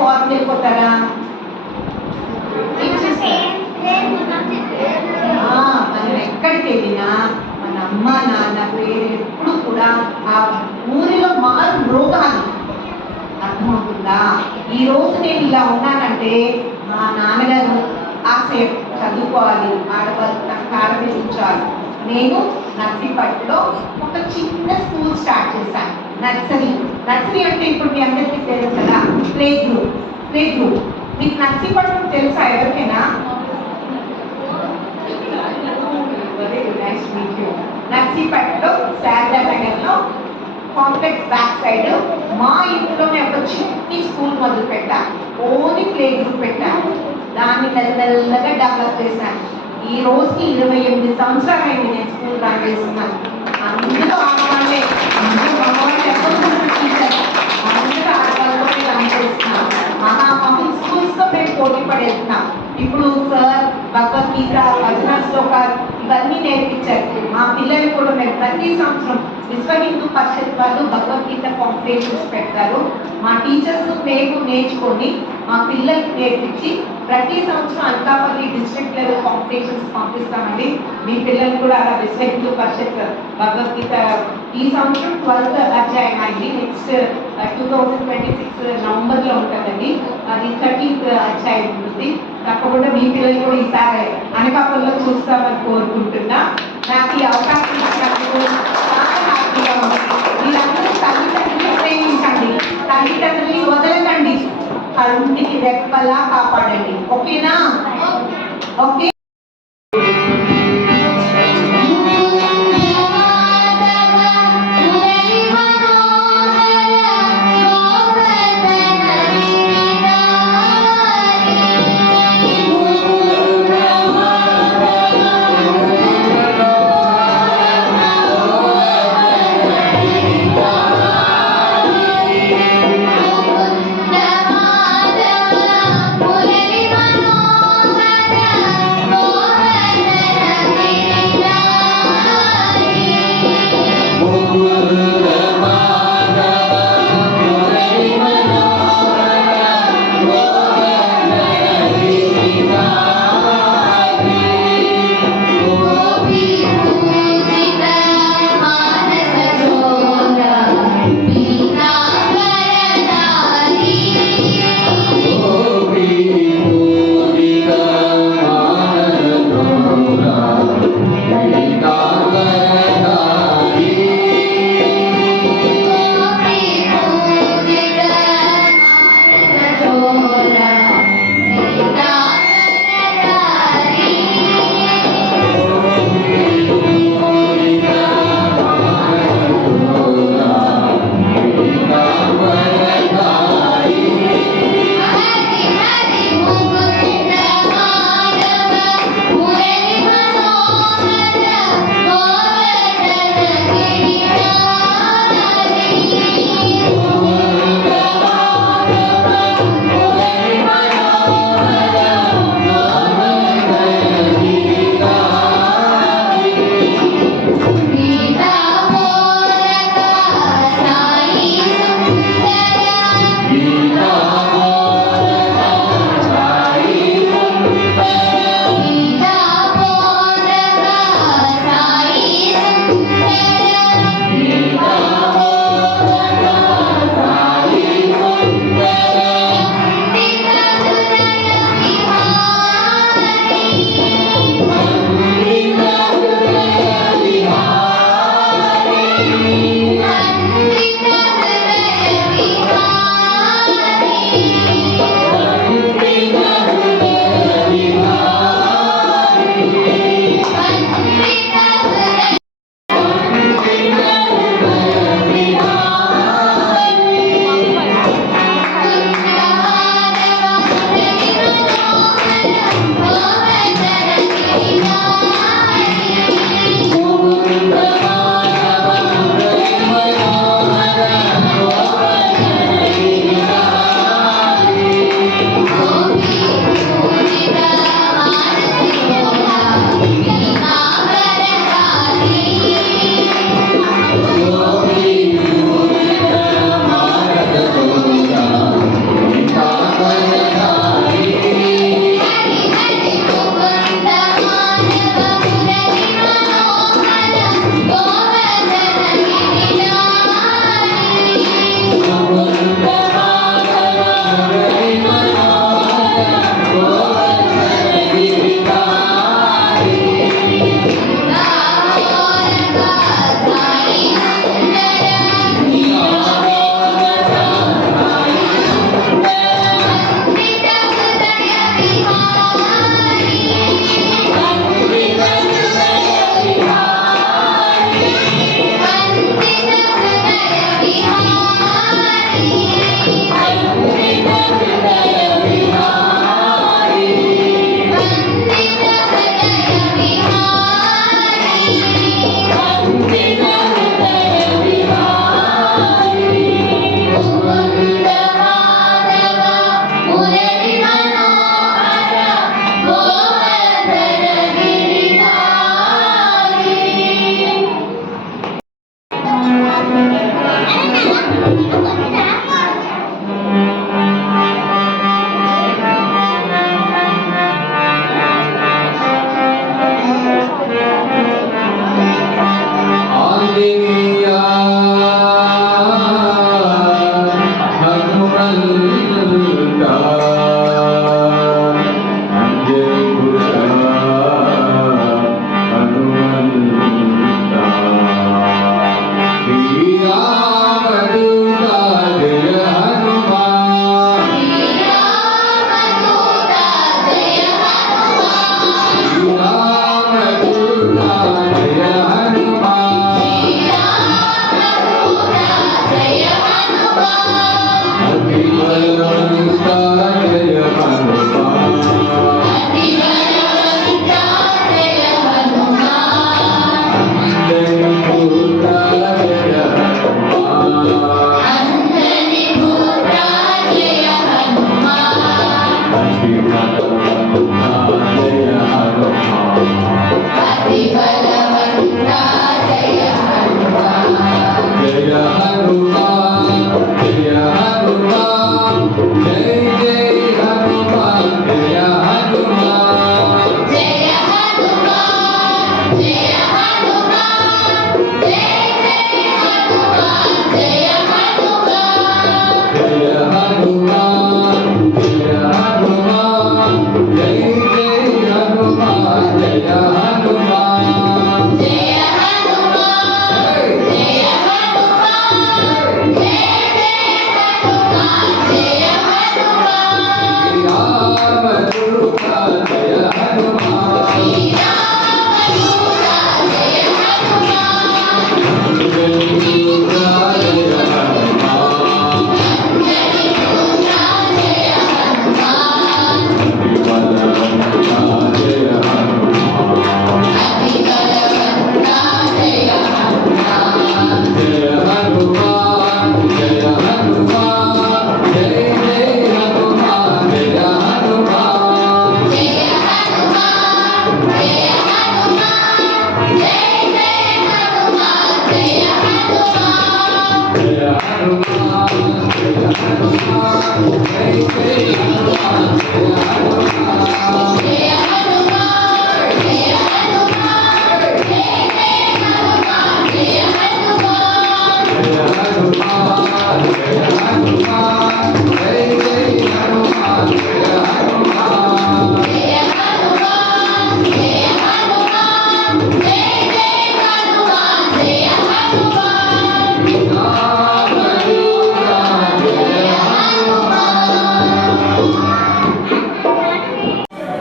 ఫార్మ్ వెళ్ళిపోతారా? మనం ఎక్కడికి వెళ్ళినా మన అమ్మ నాన్న పేరు ఎప్పుడు కూడా ఆ ఊరిలో మారు మ్రోగాలి. అర్థమవుతుందా? ఈ రోజు నేను ఇలా ఉన్నానంటే మా నాన్నగారు ఆశయం చదువుకోవాలి, ఆడవాళ్ళు తన కాళ్ళ మీద ఉంచాలి. నేను నర్సీపట్నంలో ఒక చిన్న స్కూల్ స్టార్ట్ చేశాను. నర్సరీ అంటే ఇప్పుడు మీ అందరికీ తెలుసు కదా, ప్లే గ్రూప్. మీకు నర్సీపట్నం తెలుసా ఎవరికైనా? నర్సీపట్నంలో శారదా నగర్లో కాంప్లెక్స్ బ్యాక్ సైడ్ మా ఇంట్లోనే ఒక చిన్ని స్కూల్ మొదలు పెట్టాను. ఓన్లీ ప్లే గ్రూప్ పెట్టాను. దాన్ని మెల్లమెల్లగా డెవలప్ చేశాను. ఈ రోజుకి 28 సంవత్సరాలు అయింది నేను స్కూల్ రన్ చేస్తున్నాను. అందరూ ఆడవాళ్ళే, అందరూ మగవాళ్ళు ఎవరు టీచర్, అందరూ ఆడవాళ్ళతో రన్ చేస్తున్నాను. మహామహుల్ స్కూల్స్ తో మేము పోటీ పడేస్తున్నాం. ఇప్పుడు సార్ భగవద్గీత, భజన శ్లోకాలు ఇవన్నీ నేర్పించారు. మా పిల్లలు కూడా మేము ప్రతి సంవత్సరం విశ్వ హిందూ పరిషత్ వాళ్ళు భగవద్గీత కాంపిటీషన్స్ పెడతారు. మా టీచర్స్ మేము నేర్చుకొని మా పిల్లలకి నేర్పించి ప్రతి సంవత్సరం అనకాపల్లి డిస్ట్రిక్ట్ లెవెల్ కాంపిటీషన్స్ పంపిస్తామండి. మీ పిల్లలు కూడా అలా విశ్వ హిందూ పరిషత్ భగవద్గీత ఈ సంవత్సరం 12వ అధ్యాయం అయింది. నెక్స్ట్ 2026 నవంబర్లో ఉంటుందండి. అది 13వ అధ్యాయం ఉంటుంది. తప్పకుండా మీ పిల్లలు కూడా ఈసారి అనకాపల్లిలో చూస్తామని కోరుకుంటున్నా. నాకు ఈ అవకాశం ఇచ్చినందుకు చాలా హ్యాపీగా ఉంది. మీరందరూ తల్లిదండ్రులు ప్రేమించండి, తల్లిదండ్రుల్ని వదలకండి, ఇంటికి రెప్పలా కాపాడండి. ఓకేనా? ఓకే. మురళి మనోహర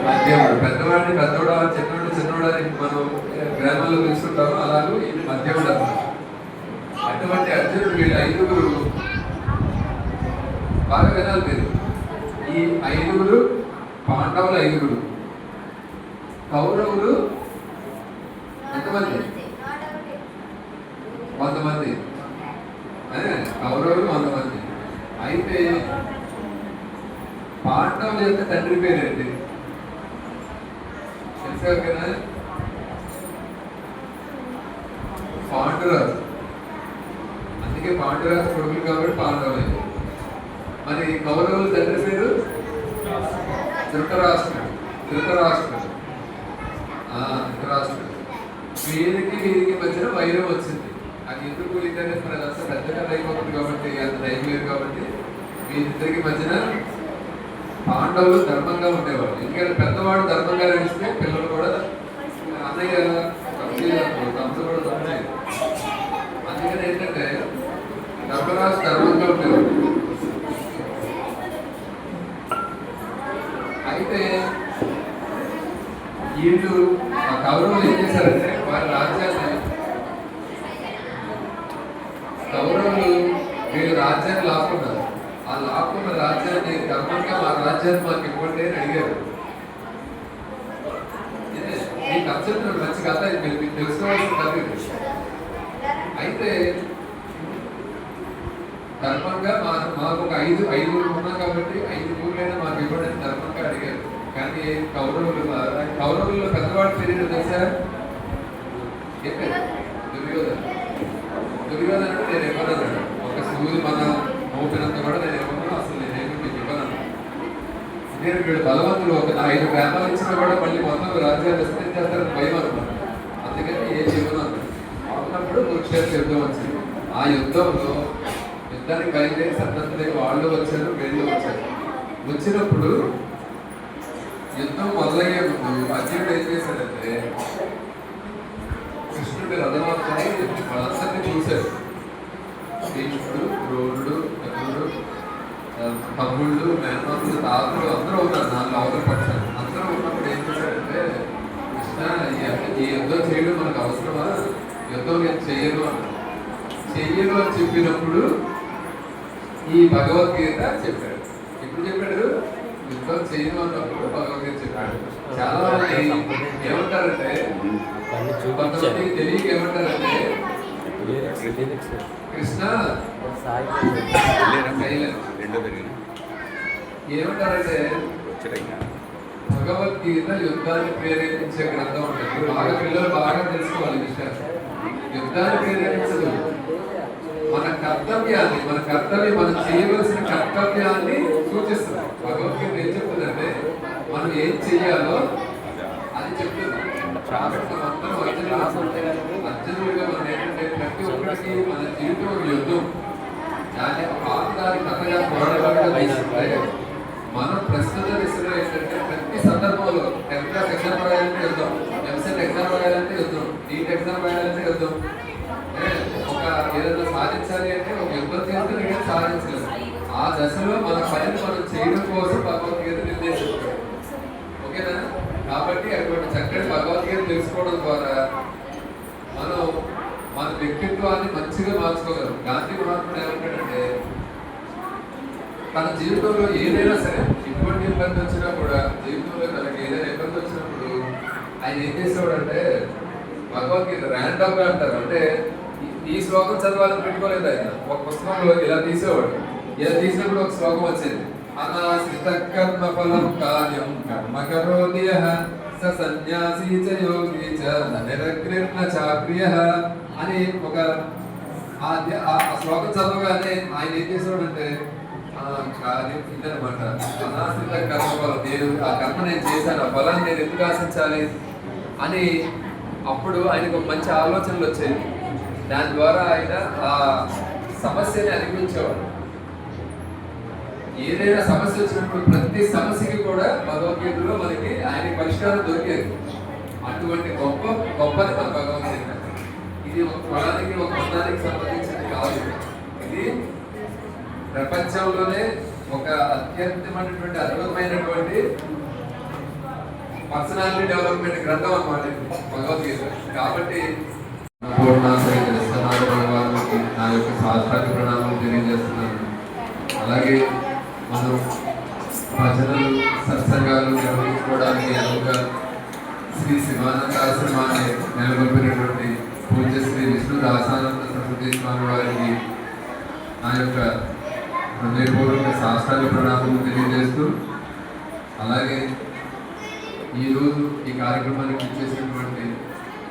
మధ్యముడు పెద్దవాడిని పెద్దోడా, చిన్నోడు చిన్నోడా అని మనం గ్రామాల్లో పిలుస్తుంటాము. అలాగే ఇది మధ్యముడు అన్నమాట. అటువంటి అర్జునుడు వీళ్ళు ఐదుగురు బాగా వినాలి మీరు. ఈ ఐదుగురు పాండవులు ఐదుగురు, కౌరవులు ఎంతమంది? 100 మంది. కౌరవులు 100 మంది. అయితే పాండవుల యొక్క తండ్రి పేరేంటి తెలుసా? కదా పాండురాజు. అందుకే పాండురాజు కొడుకులు కాబట్టి పాండవులు. మరి కౌరవుల తండ్రి పేరు ధృతరాష్ట్రుడు. ధృతరాష్ట్రుడు. వీరికి మధ్యన వైరం వచ్చింది. అది ఎందుకు ఏంటంటే మన అసలు పెద్దగా అయిపోతుంది కాబట్టి, అంత టైం లేదు కాబట్టి వీరిద్దరికి మధ్యన పాండవులు ధర్మంగా ఉండేవాళ్ళు. ఎందుకంటే పెద్దవాడు ధర్మంగా నడిస్తే పిల్లలు కూడా అన్నయ్య తమ్ముడు కూడా తమ్ముడే. అందుకని ఏంటంటే ధర్మరాజు ధర్మంగా ఉండేవాడు. అయితే వీళ్ళు ఆ కౌరవులు ఏం చేశారంటే వారి రాజ్యాన్ని, కౌరవులు వీళ్ళు రాజ్యాన్ని లాక్కున్నారు. ఆ లాక్కున్న రాజ్యాన్ని ధర్మంగా మా రాజ్యాన్ని మాకు ఇవ్వండి అని అడిగారు. ఈ కన్సెప్ట్ మంచి కథ, మీకు తెలుసుకోవాల్సిన కథ ఇది. అయితే ధర్మంగా మాకు ఒక ఐదుగురు ఉన్నాం కాబట్టి 5 ఊర్లైనా మాకు ఇవ్వండి అని ధర్మంగా అడిగారు. కానీ కౌరవుల్లో పెద్దవాడి పేరు తెలుసా? దుర్యోధన. దుర్యోధన అంటే నేను ఇవ్వనన్నాడు. ఒక సూర్యుడు మన మోపినంత కూడా నేను ఇవ్వను, అసలు నేనేమి మీకు ఇవ్వనన్నాడు. నేను వీడు బలవంతులు ఒక 5 గ్రామాలు ఇచ్చినా కూడా మళ్ళీ మొత్తం రాజ్యాలు విస్తరించేస్తారని భయం అనమాట. అందుకని ఏం ఇవ్వను అన్నాడు. అన్నప్పుడు కురుక్షేత్ర యుద్ధం వచ్చింది. ఆ యుద్ధంలో యుద్ధానికి బయలుదేరి సన్నద్ధులైన వాళ్ళు వచ్చారు, వీళ్ళు వచ్చారు. వచ్చినప్పుడు యుద్ధం మొదలయ్యే ముందు అర్జునుడు ఏం చేశాడంటే కృష్ణుడి రథమాత్రని వాళ్ళందరినీ చూశారు. భీష్ముడు, ద్రోణుడు, కర్ణుడు, తమ్ముళ్ళు, మేనమామలు, తాతలు అందరూ ఉన్నారు. 4 అవతల పక్షాలు అందరూ ఉన్నప్పుడు ఏం చేశాడంటే కృష్ణ ఈ యుద్ధం చేయడం మనకు అవసరమా? యుద్ధం నేను చెయ్యను అన్నాడు. చెయ్యను అని చెప్పినప్పుడు ఈ భగవద్గీత చెప్పాడు. ఎప్పుడు చెప్పాడు? యుద్ధం చేయను అన్నప్పుడు భగవద్గీత చెప్పాడు. చాలా మంది ఏమంటారంటే, కొంతమంది తెలియక ఏమంటారంటే కృష్ణ ఏమంటారంటే భగవద్గీత యుద్ధాన్ని ప్రేరేపించే గ్రంథం ఉంటుంది. బాగా పిల్లలు బాగా తెలుసుకోవాలి విషయాలు. యుద్ధాన్ని ప్రేరేపించదు, మన కర్తవ్యాన్ని, మనం చేయవలసిన కర్తవ్యాన్ని సూచిస్తుంది. భగవద్గీత ఏం చెప్తుందంటే మనం ఏం చెయ్యాలో అది చెప్తుంది. అర్జునుడిగా మనం ఏంటంటే ప్రతి ఒక్కరికి మన జీవితం ఒక యుద్ధం. దాన్ని దాని కథగా పోరాడాలుగా తీసుకుంటే మనం ప్రస్తుత దిశలో ఏంటంటే ప్రతి సందర్భంలో 10th క్లాస్ ఎగ్జామ్ రాయాలంటే యుద్ధం, ఎంసెట్ ఎగ్జామ్ రాయాలంటే యుద్ధం, నీట్ ఎగ్జామ్ రాయాలంటే యుద్ధం. ఒక ఏదైనా సాధించాలి అంటే ఒక యుద్ధం చేస్తే నేను సాధించలేదు. ఆ దశలో మన పనిని మనం చేయడం కోసం భగవద్గీత నిర్దేశిస్తాం. ఓకేనా? కాబట్టి అటువంటి చక్కటి భగవద్గీత తెలుసుకోవడం ద్వారా మనం మన వ్యక్తిత్వాన్ని మంచిగా మార్చుకోగలం. గాంధీ మహాత్ముడు ఏమంటాడంటే తన జీవితంలో ఏదైనా సరే ఇటువంటి ఇబ్బంది వచ్చినా కూడా, జీవితంలో తనకి ఏదైనా ఇబ్బంది వచ్చినప్పుడు ఆయన ఏం చేసేవాడంటే భగవద్గీత ర్యాండమ్ గా అంటారు. అంటే ఈ శ్లోకం చదవాలని పెట్టుకోలేదు ఆయన. ఒక పుస్తకంలో ఇలా తీసేవాడు. ఇలా తీసినప్పుడు ఒక శ్లోకం వచ్చేది, అనాశ్రిత కర్మ ఫలం కార్యం కర్మ కరోతి యః స సన్యాసీ చ యోగి చ నిరగ్నిర్న చాప్రియః అని ఒక ఆ శ్లోకం చదవగానే ఆయన ఏం చేసేవాడంటే కార్యం ఇదనమాట, అనాశ్రిత కర్మ ఫలం, నేను ఆ కర్మ నేను చేశాను, ఆ ఫలాన్ని నేను ఎందుకు ఆశించాలి అని అప్పుడు ఆయనకు ఒక మంచి ఆలోచనలు వచ్చాయి. దాని ద్వారా ఆయన ఆ సమస్యని అధిగమించేవాడు. ఏదైనా సమస్య వచ్చినప్పుడు ప్రతి సమస్యకి కూడా భగవద్గీతలో మనకి ఆయన పరిష్కారం దొరికేది. అటువంటి గొప్పది మన భగవద్గీత. ఇది ఒక ఫలానికి ఒక మతానికి సంబంధించింది కాదు. ఇది ప్రపంచంలోనే ఒక అత్యంతమైనటువంటి అద్భుతమైనటువంటి పర్సనాలిటీ డెవలప్మెంట్ గ్రంథం అన్నమాట భగవద్గీత. కాబట్టి వారికి నా యొక్క శాస్త్రాది ప్రణామాలు తెలియజేస్తున్నాను. అలాగే మనం భజనలు సత్సంగాలు నిర్వహించుకోవడానికి అనువుగా శ్రీ శివానంద ఆశ్రమాన్ని నెలకొల్పినటువంటి పూజ్య శ్రీ విష్ణు దాసానంద సరస్వతి స్వామి వారికి నా యొక్క హృదయపూర్వక శాస్త్రాది ప్రణామాలు తెలియజేస్తూ, అలాగే ఈరోజు ఈ కార్యక్రమానికి ఇచ్చేసినటువంటి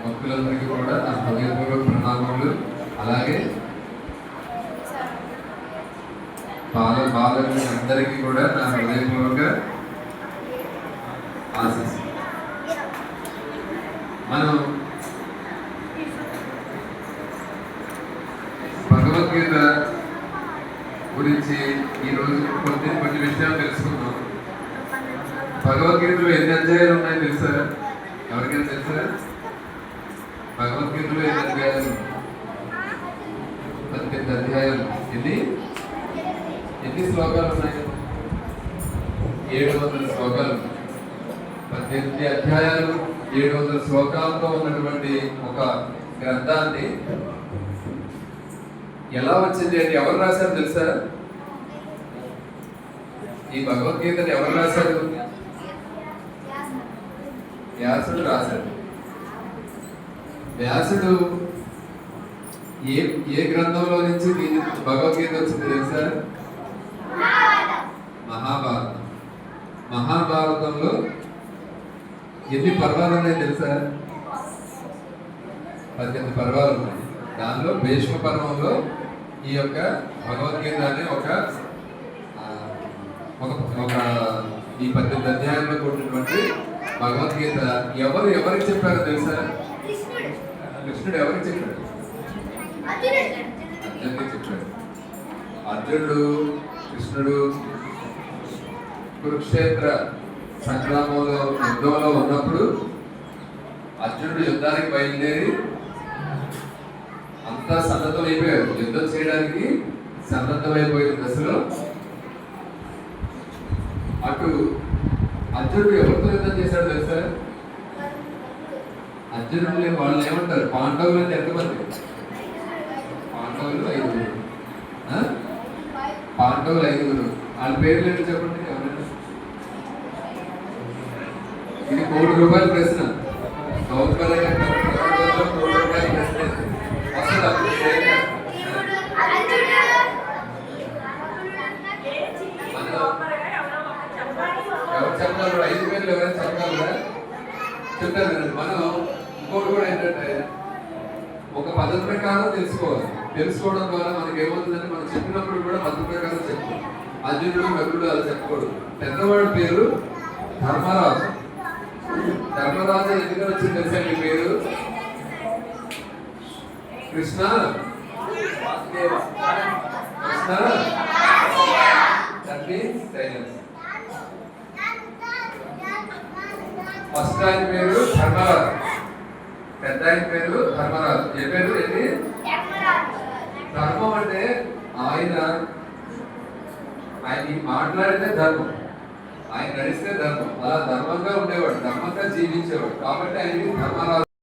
భక్తులందరికీ కూడా నా హృదయపూర్వక ప్రణామాలు. అలాగే బాలకులు అందరికీ కూడా నా హృదయపూర్వక ఆశీస్సులు. మనం భగవద్గీత గురించి ఈరోజు కొన్ని విషయాలు తెలుసుకుందాం. భగవద్గీతలో ఎన్ని అధ్యాయాలు ఉన్నాయో తెలుసా? ఎవరికైనా తెలుసా? భగవద్గీతలో ఎన్ని అధ్యాయాలు? 18 అధ్యాయాలు. ఎన్ని శ్లోకాలు ఉన్నాయి? 700 శ్లోకాలు. 18 అధ్యాయాలు 700 శ్లోకాలతో ఉన్నటువంటి ఒక గ్రంథాన్ని ఎలా వచ్చింది అంటే ఎవరు రాశారు తెలుసా? ఈ భగవద్గీతను ఎవరు రాశారు? వ్యాసుడు రాశాడు. వ్యాసుడు ఏ గ్రంథంలో నుంచి భగవద్గీత వచ్చింది తెలుసా? మహాభారతం. మహాభారతంలో ఎన్ని పర్వాలు ఉన్నాయి తెలుసా? 18 పర్వాలు ఉన్నాయి. దానిలో భీష్మ పర్వంలో ఈ యొక్క భగవద్గీత అనే ఒక ఈ 18 అధ్యాయంలో కూడినటువంటి భగవద్గీత ఎవరికి చెప్పారో తెలుసా? కృష్ణుడు ఎవరికి చెప్పాడు? అర్జునుడికి చెప్పాడు. అర్జునుడు కృష్ణుడు కురుక్షేత్ర సంగ్రామంలో యుద్ధంలో ఉన్నప్పుడు అర్జునుడు యుద్ధానికి బయలుదేరి అంతా సన్నద్ధమైపోయాడు. యుద్ధం చేయడానికి సన్నద్ధమైపోయిన దశలో అటు అర్జునుడు ఎవరితో యుద్ధం చేశాడు తెలుసా? అర్జునుడు వాళ్ళు ఏమంటారు? పాండవులు అంటే ఎంతమంది? పాండవులు 5. పాండవులు 5. వాళ్ళ పేర్లు ఏంటో చెప్పండి ఎవరైనా. ఇది ₹1,00,00,000 ప్రశ్న. ₹1,00,00,000 ప్రశ్న అసలు ఎవరు చెప్పగలరు? 5 పేర్లు ఎవరైనా చెప్పగలరా? చెప్తారు. మనం ఇంకోటి కూడా ఏంటంటే ఒక పద్ధతి ప్రకారం తెలుసుకోవడం ద్వారా మనకి ఏమవుతుందంటే మనం చెప్పినప్పుడు కూడా పద్ధతి ప్రకారం చెప్తాం. అర్జునుడు నకులుడు అలా చెప్పకూడదు. పెద్దవాడి పేరు ధర్మరాజు. ధర్మరాజు ఎందుకని వచ్చింది తెలుసా? మీ పేరు కృష్ణ ఫస్ట్ ఆయన పేరు ధర్మరాజు, పెద్ద ఆయన పేరు ధర్మరాజు. ఏ పేరు ఏంటి? ధర్మం అంటే ఆయన మాట్లాడితే ధర్మం, ఆయన నడిస్తే ధర్మం. అలా ధర్మంగా ఉండేవాడు, ధర్మంగా జీవించేవాడు. కాబట్టి ఆయనకి ధర్మరాజు.